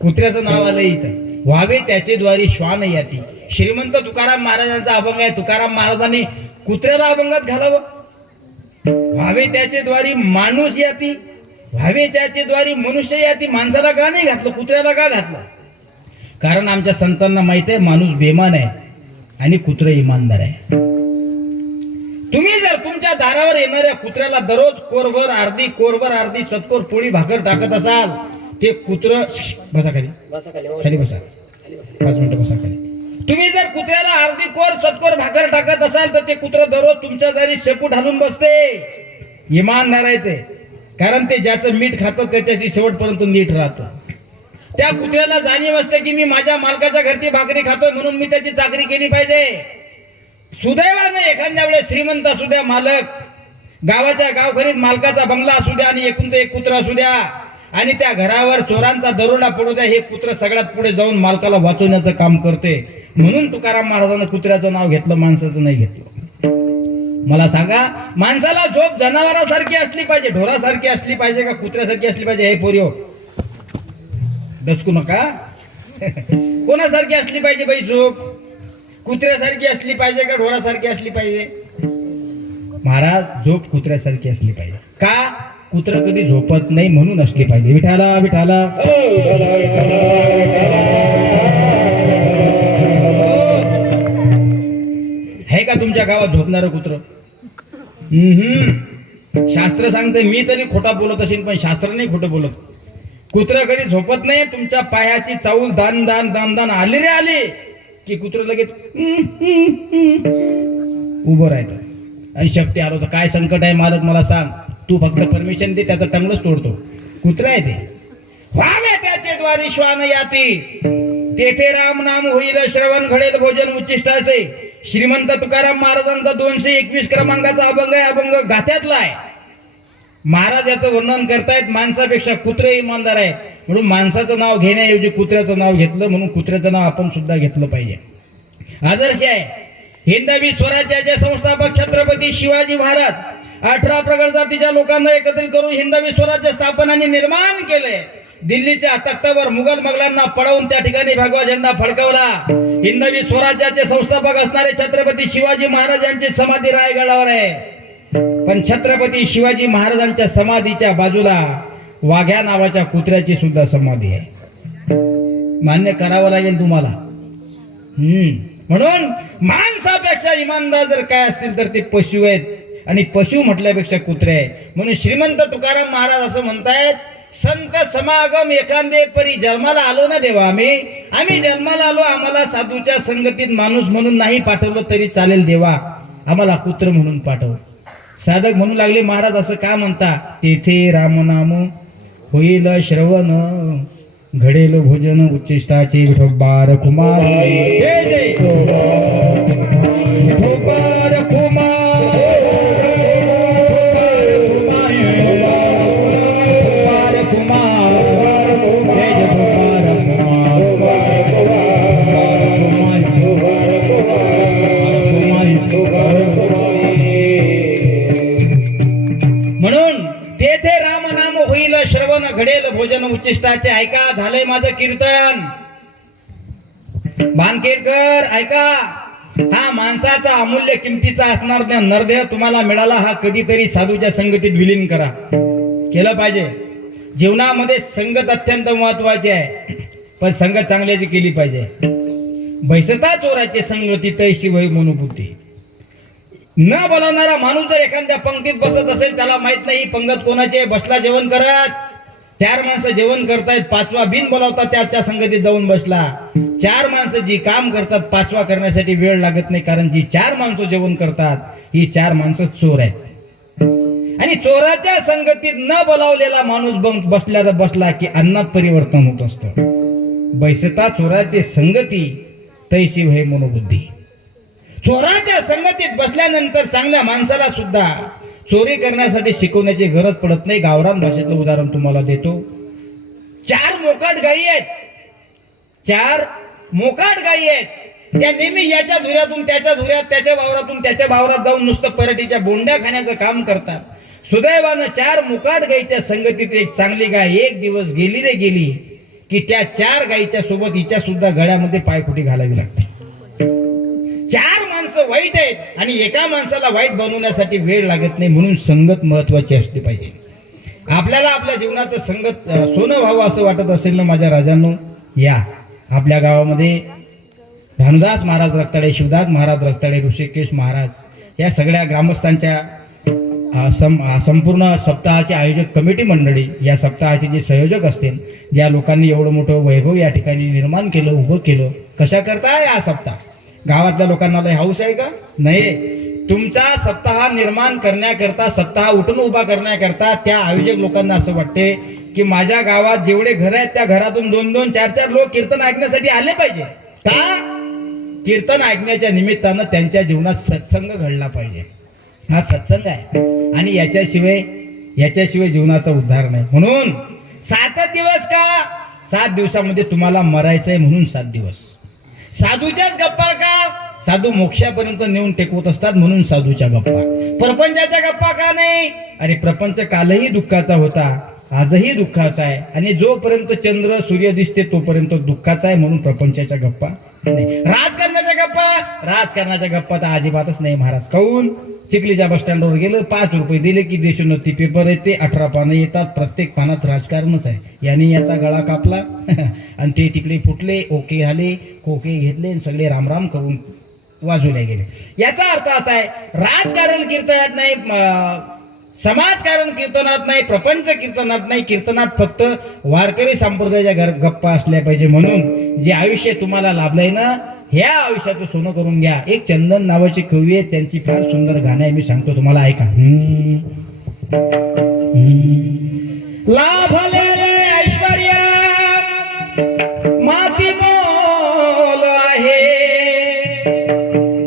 कुत्र्याचं नाव आलं इथं. व्हावे त्याचे द्वारी श्वान याती. श्रीमंत तुकाराम महाराजांचा अभंग आहे. तुकाराम महाराजांनी कुत्र्याला अभंगात घालावं. व्हावे त्याचे द्वारी माणूस याती, व्हावे त्याचे द्वारी मनुष्य याती. माणसाला का नाही घातलं, कुत्र्याला का घातलं? कारण आमच्या संतांना माहित आहे माणूस बेमान आहे आणि कुत्र इमानदार आहे. तुम्ही जर तुमच्या दारावर येणाऱ्या कुत्र्याला दररोज कोरभर अर्धी चतकोर पोळी भाकर टाकत असाल, ते कुत्र बसा खाली बसा 5 मिनिटं बसा खाली. तुम्ही जर कुत्र्याला अर्धी चतकोर भाकर टाकत असाल तर ते कुत्र दररोज तुमच्या दारी शेपूट घालून बसते. इमानदार आहे ते. कारण ते ज्याचं मीठ खातं त्याच्याशी शेवटपर्यंत नीट राहतं. त्या कुत्र्याला जाणीव असते की मी माझ्या मालकाच्या घरची भाकरी खातोय म्हणून मी त्याची चाकरी केली पाहिजे. सुदैवाने एखाद्या वेळेस श्रीमंत असू द्या मालक, गावाच्या गावखरीत मालकाचा बंगला असू द्या आणि एकूण एक कुत्र असू द्या आणि त्या घरावर चोरांचा दरोडा पडू द्या, हे कुत्र सगळ्यात पुढे जाऊन मालकाला वाचवण्याचं काम करते. म्हणून तुकाराम महाराजांना कुत्र्याचं नाव घेतलं, माणसाचं नाही घेतलं. मला सांगा, माणसाला झोप जनावरासारखी असली पाहिजे, ढोरासारखी असली पाहिजे का कुत्र्यासारखी असली पाहिजे? हे पोरियो दचकू नका. कोणासारखी असली पाहिजे बाई झोप? कुत्र्यासारखी असली पाहिजे का ढोरासारखी असली पाहिजे? महाराज झोप कुत्र्यासारखी असली पाहिजे. का? कुत्र कधी झोपत नाही म्हणून असली पाहिजे. विठाला विठाला. आहे का तुमच्या गावात झोपणारं कुत्र? शास्त्र सांगते. मी तरी खोटा बोलत असेल पण शास्त्र नाही खोटं बोलत. कुत्र कधी झोपत नाही. तुमच्या पायाची चाऊल दान दान दान दान आली रे आली की कुत्र लगेच उभं राहतं. आणि शेपटी आलो तर काय संकट आहे मालक मला सांग, तू फक्त परमिशन दे, त्याचं टंगलंच तोडतो. कुत्र आहे ते. व्हावे त्याचे द्वारी श्वान याती, तेथे राम नाम होईल श्रवण घडेल भोजन उच्चिष्टाचे. श्रीमंत तुकाराम महाराजांचा 221 क्रमांकाचा अभंग आहे. अभंग गाथ्यातला आहे. महाराज याचं वर्णन करतायत, माणसापेक्षा कुत्रे इमानदार आहे म्हणून माणसाचं नाव घेण्याऐवजी कुत्र्याचं नाव घेतलं, म्हणून कुत्र्याचं नाव आपण सुद्धा घेतलं पाहिजे. आदर्श आहे. हिंदवी स्वराज्याचे संस्थापक छत्रपती शिवाजी महाराज 18 प्रगत जातीच्या लोकांना एकत्रित करून हिंदवी स्वराज्य स्थापन आणि निर्माण केले. दिल्लीच्या तख्तावर मुघलांना पळवून त्या ठिकाणी भगवा झेंडा फडकवला. हिंदवी स्वराज्याचे संस्थापक असणारे छत्रपती शिवाजी महाराज यांची समाधी रायगडावर आहे. पण छत्रपती शिवाजी महाराजांच्या समाधीच्या बाजूला वाघ्या नावाच्या कुत्र्याची सुद्धा समाधी आहे. मान्य करावं लागेल तुम्हाला. म्हणून माणसापेक्षा इमानदार जर काय असतील तर ते पशु आहेत, आणि पशु म्हटल्यापेक्षा कुत्रे आहेत. म्हणून श्रीमंत तुकाराम महाराज असं म्हणतायत, संत समागम एखादे परी जन्माला आलो ना देवा, आम्ही जन्माला आलो, आम्हाला साधूच्या संगतीत माणूस म्हणून नाही पाठवलं तरी चालेल देवा, आम्हाला कुत्र म्हणून पाठव. साधक म्हणू लागले, महाराज असं का म्हणता, तेथे रामनाम होईल श्रवण, घडेल भोजन उच्चिष्टाचे विठोबार कुमार. जय जय विठोबार कुमार, विठोबार कुमार, जय विठोबार म्हणून तेथे रामनाम होईल श्रवण, घडेल भोजन उच्चिष्टाचे. ऐका, झालंय माझं कीर्तन. बानखेडकर ऐका, हा माणसाचा अमूल्य किमतीचा असणार नरदेह तुम्हाला मिळाला, हा कधीतरी साधूच्या संगतीत विलीन करा. केलं पाहिजे. जीवनामध्ये संगत अत्यंत महत्वाची आहे, पण संगत चांगल्याची केली पाहिजे. बैसता चोराचे संगती तैशी वै मनोबुद्धी. न बोलवणारा माणूस जर एखाद्या पंक्तीत बसत असेल, त्याला माहित नाही पंगत कोणाचे, बसला जेवण करत. 4 माणसं जेवण करतायत, 5वा बिन बोलावता त्याच्या संगतीत जाऊन बसला. 4 माणसं जी काम करतात, 5वा करण्यासाठी वेळ लागत नाही, कारण जी 4 माणसं जेवण करतात ही 4 माणसं चोर आहेत. आणि चोराच्या संगतीत न बोलावलेला माणूस बसला की अन्नात परिवर्तन होत असतं. बैसता चोराचे संगती तैशी वै मनोबुद्धी. चोराच्या संगतीत बसल्यानंतर चांगल्या माणसाला सुद्धा चोरी करण्यासाठी शिकवण्याची गरज पडत नाही. गावरान भाषेतलं उदाहरण तुम्हाला देतो. 4 मोकाट गायी आहेत, 4 मोकाट गायी आहेत. त्या नेहमी याच्या धुऱ्यातून त्याच्या धुऱ्यात, त्याच्या वावरातून त्याच्या वावरात जाऊन नुसतं पराठीच्या बोंड्या खाण्याचं काम करतात. सुदैवानं 4 मोकाट गायीच्या संगतीत एक चांगली गाय एक दिवस गेली रे गेली की त्या 4 गायीच्या सोबत हिच्या सुद्धा गळ्यामध्ये पायखुटी घालावी लागते. 4 माणसं वाईट आहेत आणि एका माणसाला वाईट बनवण्यासाठी वेळ लागत नाही. म्हणून संगत महत्वाची असली पाहिजे. आपल्याला आपल्या जीवनाचं संगत सोनं व्हावं असं वाटत असेल ना माझ्या राजांनो, या आपल्या गावामध्ये भानुदास महाराज रक्ताळे, शिवदास महाराज रक्ताळे, ऋषिकेश महाराज या सगळ्या ग्रामस्थांच्या संपूर्ण सप्ताहाचे आयोजक कमिटी मंडळी, या सप्ताहाचे जे संयोजक असतील, ज्या लोकांनी एवढं मोठं वैभव या ठिकाणी निर्माण केलं, उभं केलं, कशा करता हा सप्ताह? गावातल्या लोकांना लय हाऊस आहे का? नाही. तुमचा सप्ताह निर्माण करण्याकरता, सप्ताह उठून उभा करण्याकरता त्या आयोजक लोकांना असं वाटते की माझ्या गावात जेवढे घर आहेत त्या घरातून 2-2, 4-4 लोक कीर्तन ऐकण्यासाठी आले पाहिजे. का? कीर्तन ऐकण्याच्या निमित्तानं त्यांच्या जीवनात सत्संग घडला पाहिजे. हा सत्संग आहे आणि याच्याशिवाय जीवनाचा उद्धार नाही. म्हणून 7 दिवस का? 7 दिवसामध्ये तुम्हाला मरायचंय म्हणून 7 दिवस. साधूच्याच गप्पा का? साधू मोक्षापर्यंत नेऊन टेकवत असतात म्हणून साधूच्या गप्पा. प्रपंचाच्या गप्पा का नाही? अरे प्रपंच कालही दुःखाचा होता, आजही दुःखाचा आहे, आणि जोपर्यंत चंद्र सूर्य दिसते तोपर्यंत दुःखाचा आहे, म्हणून प्रपंचाच्या गप्पा नाही. राजकारणाच्या गप्पा तर अजिबातच नाही महाराज. काऊन? चिखलीच्या बस स्टँडवर गेलं, 5 रुपये दिले की देशोन्नती पेपर येते, 18 पानं येतात, प्रत्येक पानात राजकारणच आहे. याने याचा गळा कापला आणि ते तिकडे फुटले, ओके झाले, खोके घेतले, सगळे रामराम करून वाजवले गेले. याचा अर्थ असा आहे, राजकारण कीर्तनात नाही, समाजकारण कीर्तनात नाही, प्रपंच कीर्तनात नाही. कीर्तनात फक्त वारकरी संप्रदायाच्या गप्पा असल्या पाहिजे. म्हणून जे आयुष्य तुम्हाला लाभलंय ना, ह्या आयुष्याचं सोनं करून घ्या. एक चंदन नावाची कवी आहे, त्यांची फार सुंदर गाणं आहे, मी सांगतो तुम्हाला, ऐका. लाभलेले ऐश्वर्य माती मोल आहे,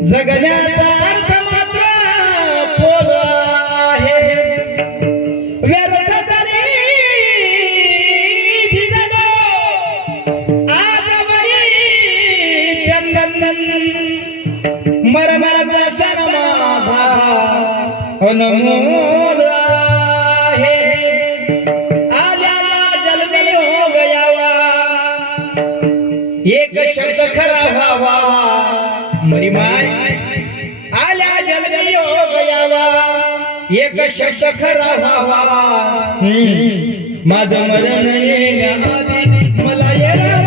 जगण्याचा अर्थ मात्र खोल आहे. व्यर्थ तरी झिजलो आजवरी चंदन, मरणाचा माझा अनमोल आहे. आल्याला जलदी हो गयावा, एक शब्द खरा व्हावा, मरिमाय आल्या जलदी हो गयावा, एक शब्द खरा व्हावा. माझं मरण येण्याआधी मला येणार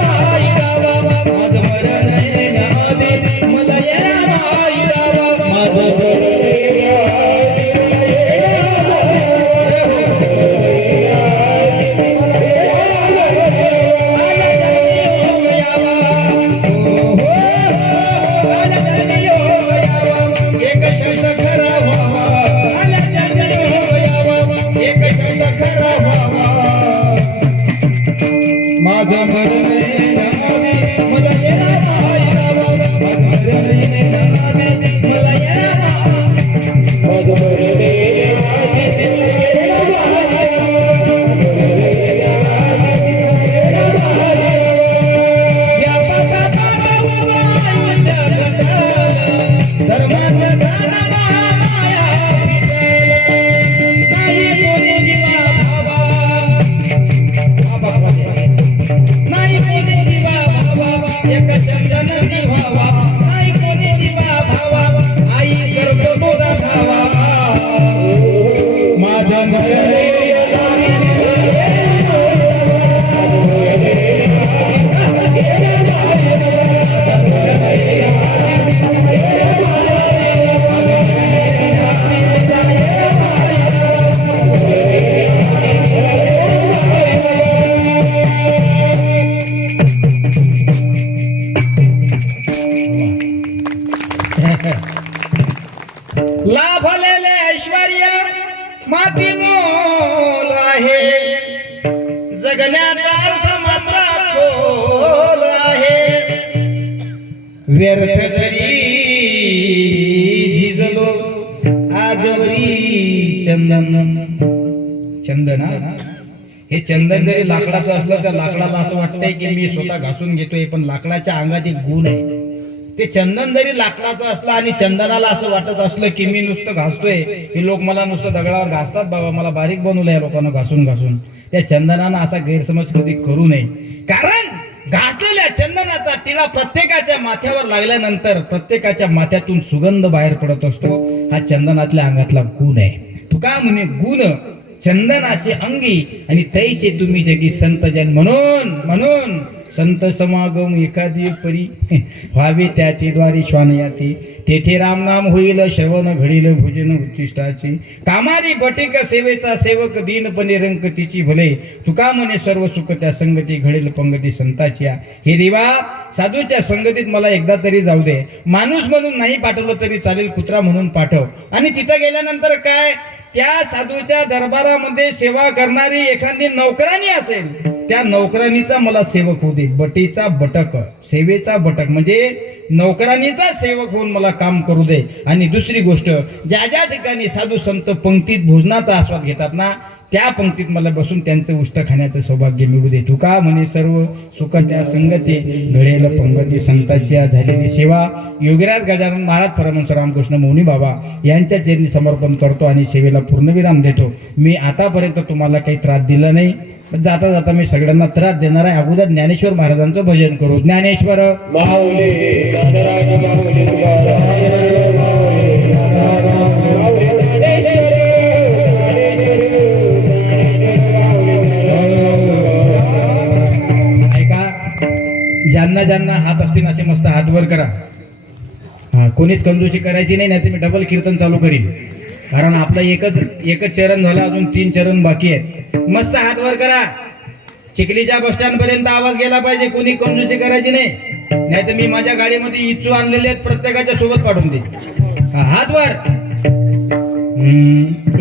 अतिमोल आहे, जगण्याचा अर्थ मात्र खोल आहे. व्यर्थ जरी झिजलो आजवरी चंदन. चंदन हे चंदन जरी लाकडाचं असलं तर लाकडाला असं वाटतंय की मी स्वतः घासून घेतोय, पण लाकडाच्या अंगात एक गुण आहे. ते चंदन जरी लाकडाचं असलं आणि चंदनाला असं वाटत असलं की मी नुसतं घासतोय, हे लोक मला नुसतं दगडावर घासतात बाबा, मला बारीक बनवलं या लोकांना घासून घासून, त्या चंदनानं असा गैरसमज कधी करू नये. कारण घासलेल्या चंदनाचा टिळा प्रत्येकाच्या माथ्यावर लागल्यानंतर प्रत्येकाच्या माथ्यातून सुगंध बाहेर पडत असतो. हा चंदनातल्या अंगातला गुण आहे. तुका म्हणे गुण चंदनाचे अंगी आणि तैसे तुम्ही जगी संत जन. म्हणून संत समागम एखादी परी व्हावे त्याचे द्वारे श्वानयाती. तेथे रामनाम होईल श्रवण घडील भोजन उच्चिष्टाची. कामारी बटिक सेवेचा सेवक दीनपणे रंकतीची भले. तुका म्हणे सर्व सुख त्या संगती घडेल पंगती संताची. हे देवा साधूच्या संगतीत मला एकदा तरी जाऊ दे. माणूस म्हणून नाही पाठवलं तरी चालेल, कुत्रा म्हणून पाठव. आणि तिथं गेल्यानंतर काय, त्या साधूच्या दरबारामध्ये सेवा करणारी एखादी नौकरानी असेल, त्या नौकरानीचा मला सेवक होऊ दे. बटीचा बटक, सेवेचा बटक म्हणजे नौकरानीचा सेवक होऊन मला काम करू दे. आणि दुसरी गोष्ट, ज्या ज्या ठिकाणी साधू संत पंक्तीत भोजनाचा आस्वाद घेतात ना, त्या पंक्तीत मला बसून त्यांचं उष्ट खाण्याचं सौभाग्य मिळू दे. तुका म्हणे सर्व सुख त्या संगती घडेल पंगती संताची. झालेली सेवा योगीराज गजानन महाराज परमहंस रामकृष्ण मौनी बाबा यांच्या चरणी समर्पण करतो आणि सेवेला पूर्णविराम देतो. मी आतापर्यंत तुम्हाला काही त्रास दिला नाही, जाता जाता मी सगळ्यांना त्रास देणार आहे. अगोदर ज्ञानेश्वर महाराजांचं भजन करू. ज्ञानेश्वर माऊली नारायण माऊली तुकाराम माऊली ऐका, ज्यांना ज्यांना हात असतील असे मस्त हात वर करा. हा, कोणीच कंजूसी करायची नाही, नाही मी डबल कीर्तन चालू करीन. कारण आपलं एकच चरण झालं, अजून 3 चरण बाकी आहेत. मस्त हात वर करा. चिखलीच्या बस स्टँड पर्यंत आवाज गेला पाहिजे. कोणी कंजूसी करायची नाही, नाही तर मी माझ्या गाडीमध्ये इच्छू आणलेले आहेत, प्रत्येकाच्या सोबत पाठवून दे. हात वर.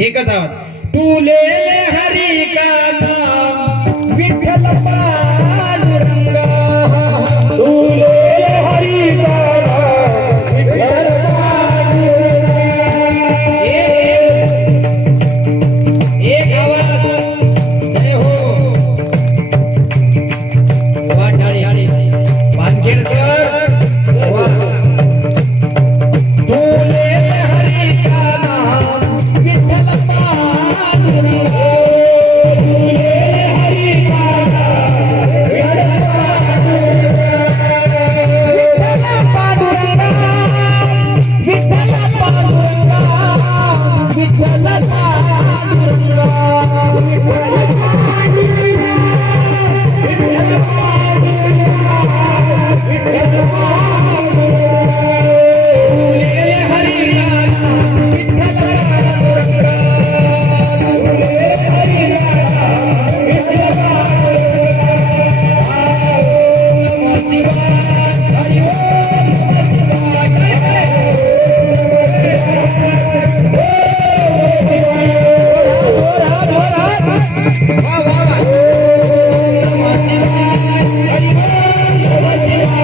एकच आवाज. तुले हरी का नाम विठ्ठल पांडुरंगा. तुले हरी का नाम विठ्ठल पांडुरंगा. एक आवाज. जय हो. वा टाळी. पानखेडकर वा. तुले हरी का नाम विठ्ठल पांडुरंगा. तुले हरी का नाम विठ्ठल पांडुरंगा. विठ्ठल पांडुरंगा. विठ्ठल पांडुरंगा. विठ्ठल पांडुरंगा. विठ्ठल पांडुरंगा. विठ्ठल पांडुरंगा. तुले हरी का नाम विठ्ठल पांडुरंगा. तुले हरी का नाम विठ्ठल पांडुरंगा. ओम नमः शिवाय. हरि ओम नमः शिवाय. जय वा वा वा. ओम नमः शिवाय. हरि ओम नमः शिवाय. हरि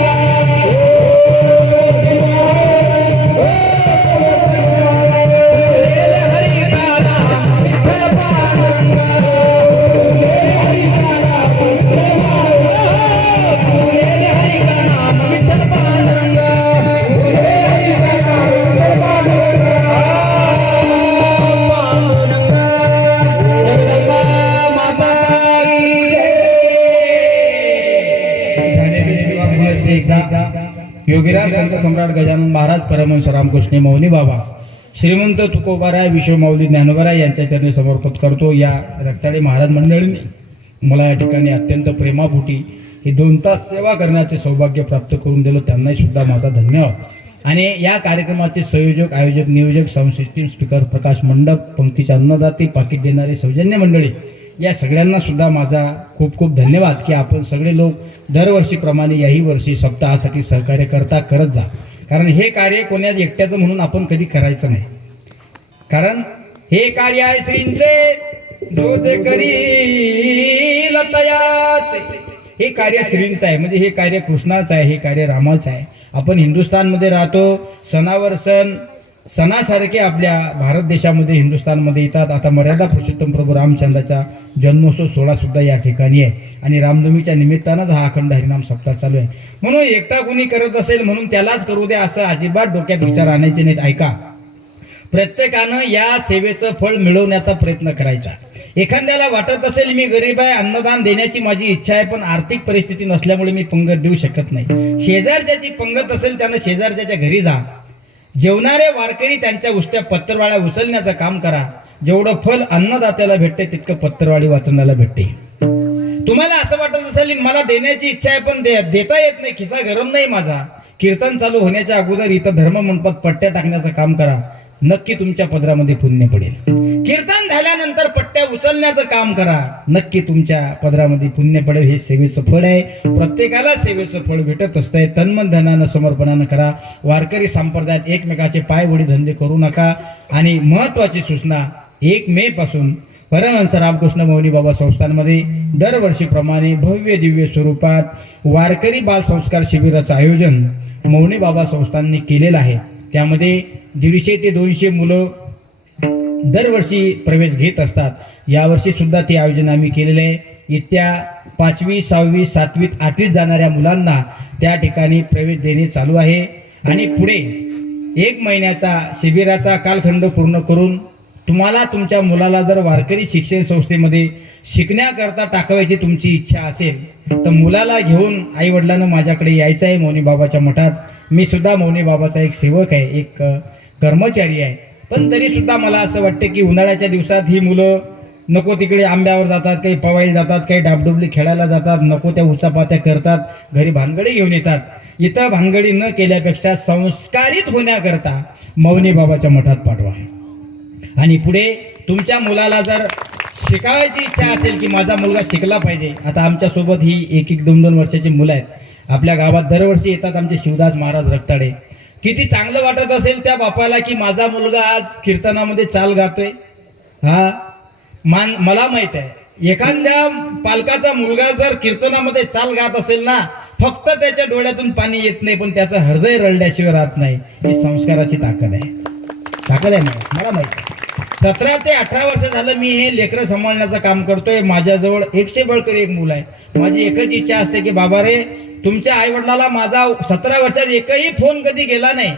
का नाम विठ्ठल पांडुरंगा. हरि का नाम विठ्ठल पांडुरंगा. हरि का नाम विठ्ठल पांडुरंगा. हरि का नाम विठ्ठल पांडुरंगा. पांडुरंगा. जगदंबा माता की जय. झालेली सेवा पुनश्च एकदा. योगीराज संत सम्राट गजानन महाराज परमहंस रामकृष्ण मौनी बाबा श्रीमंत तुकोबाराय विश्वमाऊली ज्ञानोबाराय यांच्या चरणी समर्पित करतो. या रक्ताळी महाराज मंडळींनी मला या ठिकाणी अत्यंत प्रेमापोटी हे 2 तास सेवा करण्याचे सौभाग्य प्राप्त करून दिलं, त्यांनाही सुद्धा माझा धन्यवाद. आणि या कार्यक्रमाचे संयोजक, आयोजक, नियोजक, साऊंड सिस्टीम, स्पीकर, प्रकाश मंडप, पंक्तीचे अन्नदाते, पाकिट देणारे सौजन्य मंडळी, या सगळ्यांना सुद्धा माझा खूप खूप धन्यवाद की आपण सगळे लोक दरवर्षीप्रमाणे याही वर्षी सप्ताहासाठी सहकार्य करत जा. कारण हे कार्य कोण्या एकट्याचं म्हणून आपण कधी करायचं नाही. कारण हे कार्य आहे श्रींचे जो जे करील तयाचे. हे कार्य श्रींचं आहे, म्हणजे हे कार्य कृष्णाचं आहे, हे कार्य रामाचं आहे. आपण हिंदुस्थानमध्ये राहतो, सणावर सण सणासारखे आपल्या भारत देशामध्ये हिंदुस्थानमध्ये येतात. आता मर्यादा पुरुषोत्तम प्रभू रामचंद्राचा जन्मोत्सव सोहळा सुद्धा या ठिकाणी आहे आणि रामनवमीच्या निमित्तानंच हा अखंड हरिनाम सप्ताह चालू आहे. म्हणून एकटा कुणी करत असेल म्हणून त्यालाच करू द्या असं अजिबात डोक्यात विचार आणायचे नाहीत. ऐका, प्रत्येकानं या सेवेचं फळ मिळवण्याचा प्रयत्न करायचा. एखाद्याला वाटत असेल मी गरीब आहे, अन्नदान देण्याची माझी इच्छा आहे, पण आर्थिक परिस्थिती नसल्यामुळे मी पंगत देऊ शकत नाही. शेजारच्याची पंगत असेल त्यानं शेजारच्या घरी जा. जेवणारे वारकरी त्यांच्या उष्ट्या पत्तरवाळ्या उचलण्याचं काम करा. जेवढं फल अन्नदात्याला भेटते तितकं पत्तरवाळी वाचनाला भेटते. तुम्हाला असं वाटत असेल मला देण्याची इच्छा आहे पण देता येत नाही, खिसा गरम नाही माझा. कीर्तन चालू होण्याच्या अगोदर इथं धर्म मंडपात पट्ट्या टाकण्याचं काम करा. नक्की तुमच्या पदरामध्ये पुण्य पडेल. कीर्तन झाल्यानंतर पट्ट्या उचलण्याचं काम करा. नक्की तुमच्या पदरामध्ये पुण्य पडेल. हे सेवेचं फळ आहे. प्रत्येकाला सेवेचं फळ भेटत असतंय. तन्मन धनानं समर्पणानं करा. वारकरी संप्रदायात एकमेकाचे पायवडी धंदे करू नका. आणि महत्वाची सूचना, 1 मे पासून परमहंस रामकृष्ण मौनी बाबा संस्थानमध्ये दरवर्षीप्रमाणे भव्य दिव्य स्वरूपात वारकरी बाल संस्कार शिबिराचं आयोजन मौनी बाबा संस्थानने केलेलं आहे. त्यामध्ये 150 ते 200 मुलं दरवर्षी प्रवेश घेत असतात. यावर्षी सुद्धा ते आयोजन आम्ही केलेले आहे. इत्या 5वी 6वी 7वी 8वीत जाणाऱ्या मुलांना त्या ठिकाणी प्रवेश देणे चालू आहे. आणि पुढे 1 महिन्याचा शिबिराचा कालखंड पूर्ण करून तुम्हाला तुमच्या मुलाला जर वारकरी शिक्षण संस्थेमध्ये शिकण्याकरता टाकवायची तुमची इच्छा असेल तर मुलाला घेऊन आई वडिलांना माझ्याकडे यायचं आहे मौनी बाबाच्या मठात. मी सुद्धा मौनी बाबाचा एक सेवक आहे, एक कर्मचारी आहे. पण तरी सुद्धा मला असं वाटतं की उन्हाळ्याच्या दिवसात ही मुलं नको तिकडे आंब्यावर जातात, काही पवायला जातात, काही डाबडुबली खेळायला जातात, नको त्या उचापात्या करतात, घरी भानगडी घेऊन येतात. इथं भानगडी न केल्यापेक्षा संस्कारित होण्याकरता मौनी बाबाच्या मठात पाठवा. आणि पुढे तुमच्या मुलाला जर शिकायची इच्छा असेल की माझा मुलगा शिकला पाहिजे. आता आमच्यासोबत ही 1-1, 2-2 वर्षाची मुलं आहेत. आपल्या गावात दरवर्षी येतात आमचे शिवदास महाराज रक्ताडे. किती चांगलं वाटत असेल त्या बापाला की माझा मुलगा आज कीर्तनामध्ये चाल गातोय. मला माहित आहे एखाद्या पालकाचा मुलगा जर कीर्तनामध्ये चाल गात असेल ना, फक्त त्याच्या डोळ्यातून पाणी येत नाही पण त्याचं हृदय रडल्याशिवाय राहत नाही. ही संस्काराची ताकद आहे. मला माहित आहे. 17 ते 18 वर्ष झालं मी हे लेकरं सांभाळण्याचं काम करतोय. माझ्याजवळ 100 बळकर एक मुलं आहे. माझी एकच इच्छा असते की बाबा रे, तुमच्या आई वडिलाला माझा 17 वर्षात एकही फोन कधी गेला नाही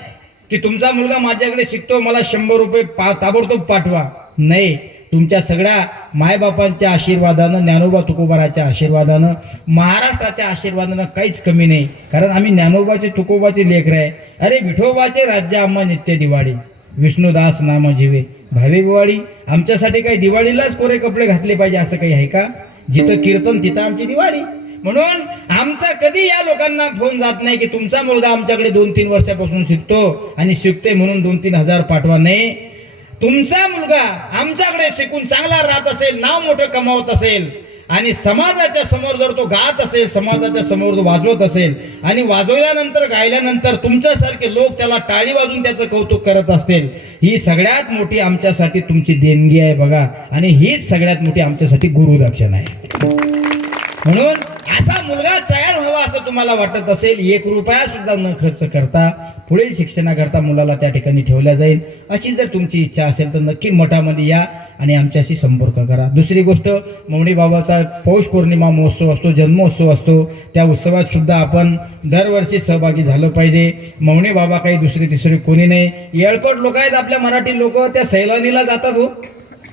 की तुमचा मुलगा माझ्याकडे शिकतो, मला 100 रुपये ताबडतोब पाठवा. नाही, तुमच्या सगळ्या मायबापांच्या आशीर्वादानं, ज्ञानोबा तुकोबाराच्या आशीर्वादानं, महाराष्ट्राच्या आशीर्वादानं काहीच कमी नाही. कारण आम्ही ज्ञानोबाचे तुकोबाचे लेकर आहे. अरे विठोबाचे राज्य आम्हा नित्य दिवाळी, विष्णुदास नाम जीवे भावे दिवाळी. आमच्यासाठी काही दिवाळीलाच कोरे कपडे घातले पाहिजे असं काही आहे का? जिथं कीर्तन तिथं आमची दिवाळी. म्हणून आमचा कधी या लोकांना फोन जात नाही की तुमचा मुलगा आमच्याकडे 2-3 वर्षापासून शिकतो आणि शिकते म्हणून 2-3 हजार पाठवा. नाही, तुमचा मुलगा आमच्याकडे शिकून चांगला राहत असेल, नाव मोठं कमावत असेल आणि समाजाच्या समोर जर तो गात असेल, समाजाच्या समोर तो वाजवत असेल आणि वाजवल्यानंतर गायल्यानंतर तुमच्यासारखे लोक त्याला टाळी वाजून त्याचं कौतुक करत असतील, ही सगळ्यात मोठी आमच्यासाठी तुमची देणगी आहे बघा. आणि हीच सगळ्यात मोठी आमच्यासाठी गुरुदक्षिणा आहे. म्हणून असा मुलगा तयार व्हावा असं तुम्हाला वाटत असेल, 1 रुपया सुद्धा न खर्च करता पुढील शिक्षणाकरता मुलाला त्या ठिकाणी ठेवल्या जाईल. अशी जर तुमची इच्छा असेल तर नक्की मठामध्ये या आणि आमच्याशी संपर्क करा. दुसरी गोष्ट, मौनी बाबाचा पौष पौर्णिमा महोत्सव असतो, जन्मोत्सव असतो. त्या उत्सवात सुद्धा आपण दरवर्षी सहभागी झालं पाहिजे. मौनी बाबा काही दुसरे तिसरे कोणी नाही. येळपट लोक आहेत आपल्या मराठी लोक, त्या सैलानीला जातात हो.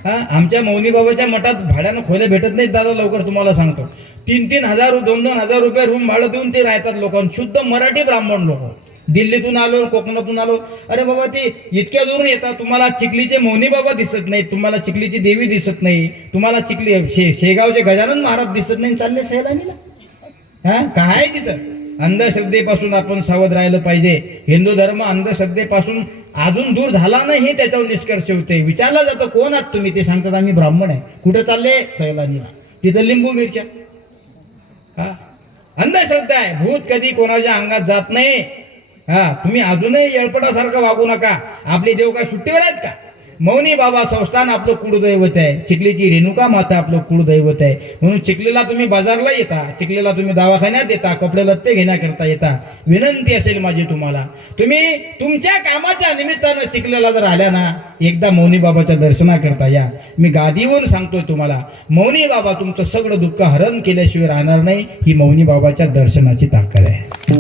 आमच्या मौनी बाबाच्या मठात भाड्यानं खोल्या भेटत नाहीत दादा, लवकर तुम्हाला सांगतो. 3-3 हजार 2-2 हजार रुपये रूम भाडं देऊन ते राहतात लोकांना. शुद्ध मराठी ब्राह्मण लोक, दिल्लीतून आलो, कोकणातून आलो. अरे बाबा, ते इतक्या दूरून येतात, तुम्हाला चिखलीचे मौनी बाबा दिसत नाही, तुम्हाला चिखलीची देवी दिसत नाही, तुम्हाला चिखली शेगावचे गजानन महाराज दिसत नाही, चालले सैलानीला. काय तिथं? अंधश्रद्धेपासून आपण सावध राहिलं पाहिजे. हिंदू धर्म अंधश्रद्धेपासून अजून दूर झाला नाही हे त्याच्यावर निष्कर्ष होते. विचारलं जातं कोण आहात तुम्ही, ते सांगतात आम्ही ब्राह्मण आहे. कुठे चालले? सैलानीला. तिथं लिंबू मिरच्या. अंधश्रद्धा आहे. भूत कधी कोणाच्या अंगात जात नाही. तुम्ही अजूनही येळपटासारखं वागू नका. आपले देव काय सुट्टीवर आहेत का? मौनी बाबा संस्थान आपलं कुळदैवत आहे. चिखलीची रेणुका माता आपलं कुळदैवत आहे. म्हणून चिखलीला तुम्ही बाजारला येता, चिखलीला तुम्ही दवाखान्यात येता, कपडे लत्ते घेण्याकरता येता. विनंती असेल माझी तुम्हाला, तुम्ही तुमच्या कामाच्या निमित्तानं चिखलीला जर आल्या ना, एकदा मौनी बाबाच्या दर्शनाकरता या. मी गादीवरून सांगतोय तुम्हाला, मौनी बाबा तुमचं सगळं दुःख हरण केल्याशिवाय राहणार नाही. ही मौनी बाबाच्या दर्शनाची ताकद आहे.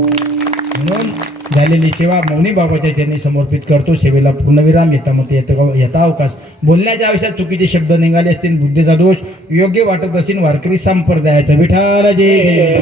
म्हणून झालेली सेवा मौनी बाबाच्या चरणी समर्पित करतो. सेवेला पूर्णविराम. येता अवकाश. बोलण्याच्या आयुष्यात चुकीचे शब्द निघाले असतील, बुद्धीचा दोष योग्य वाटत असेल, वारकरी संप्रदायाचा विठाला जय.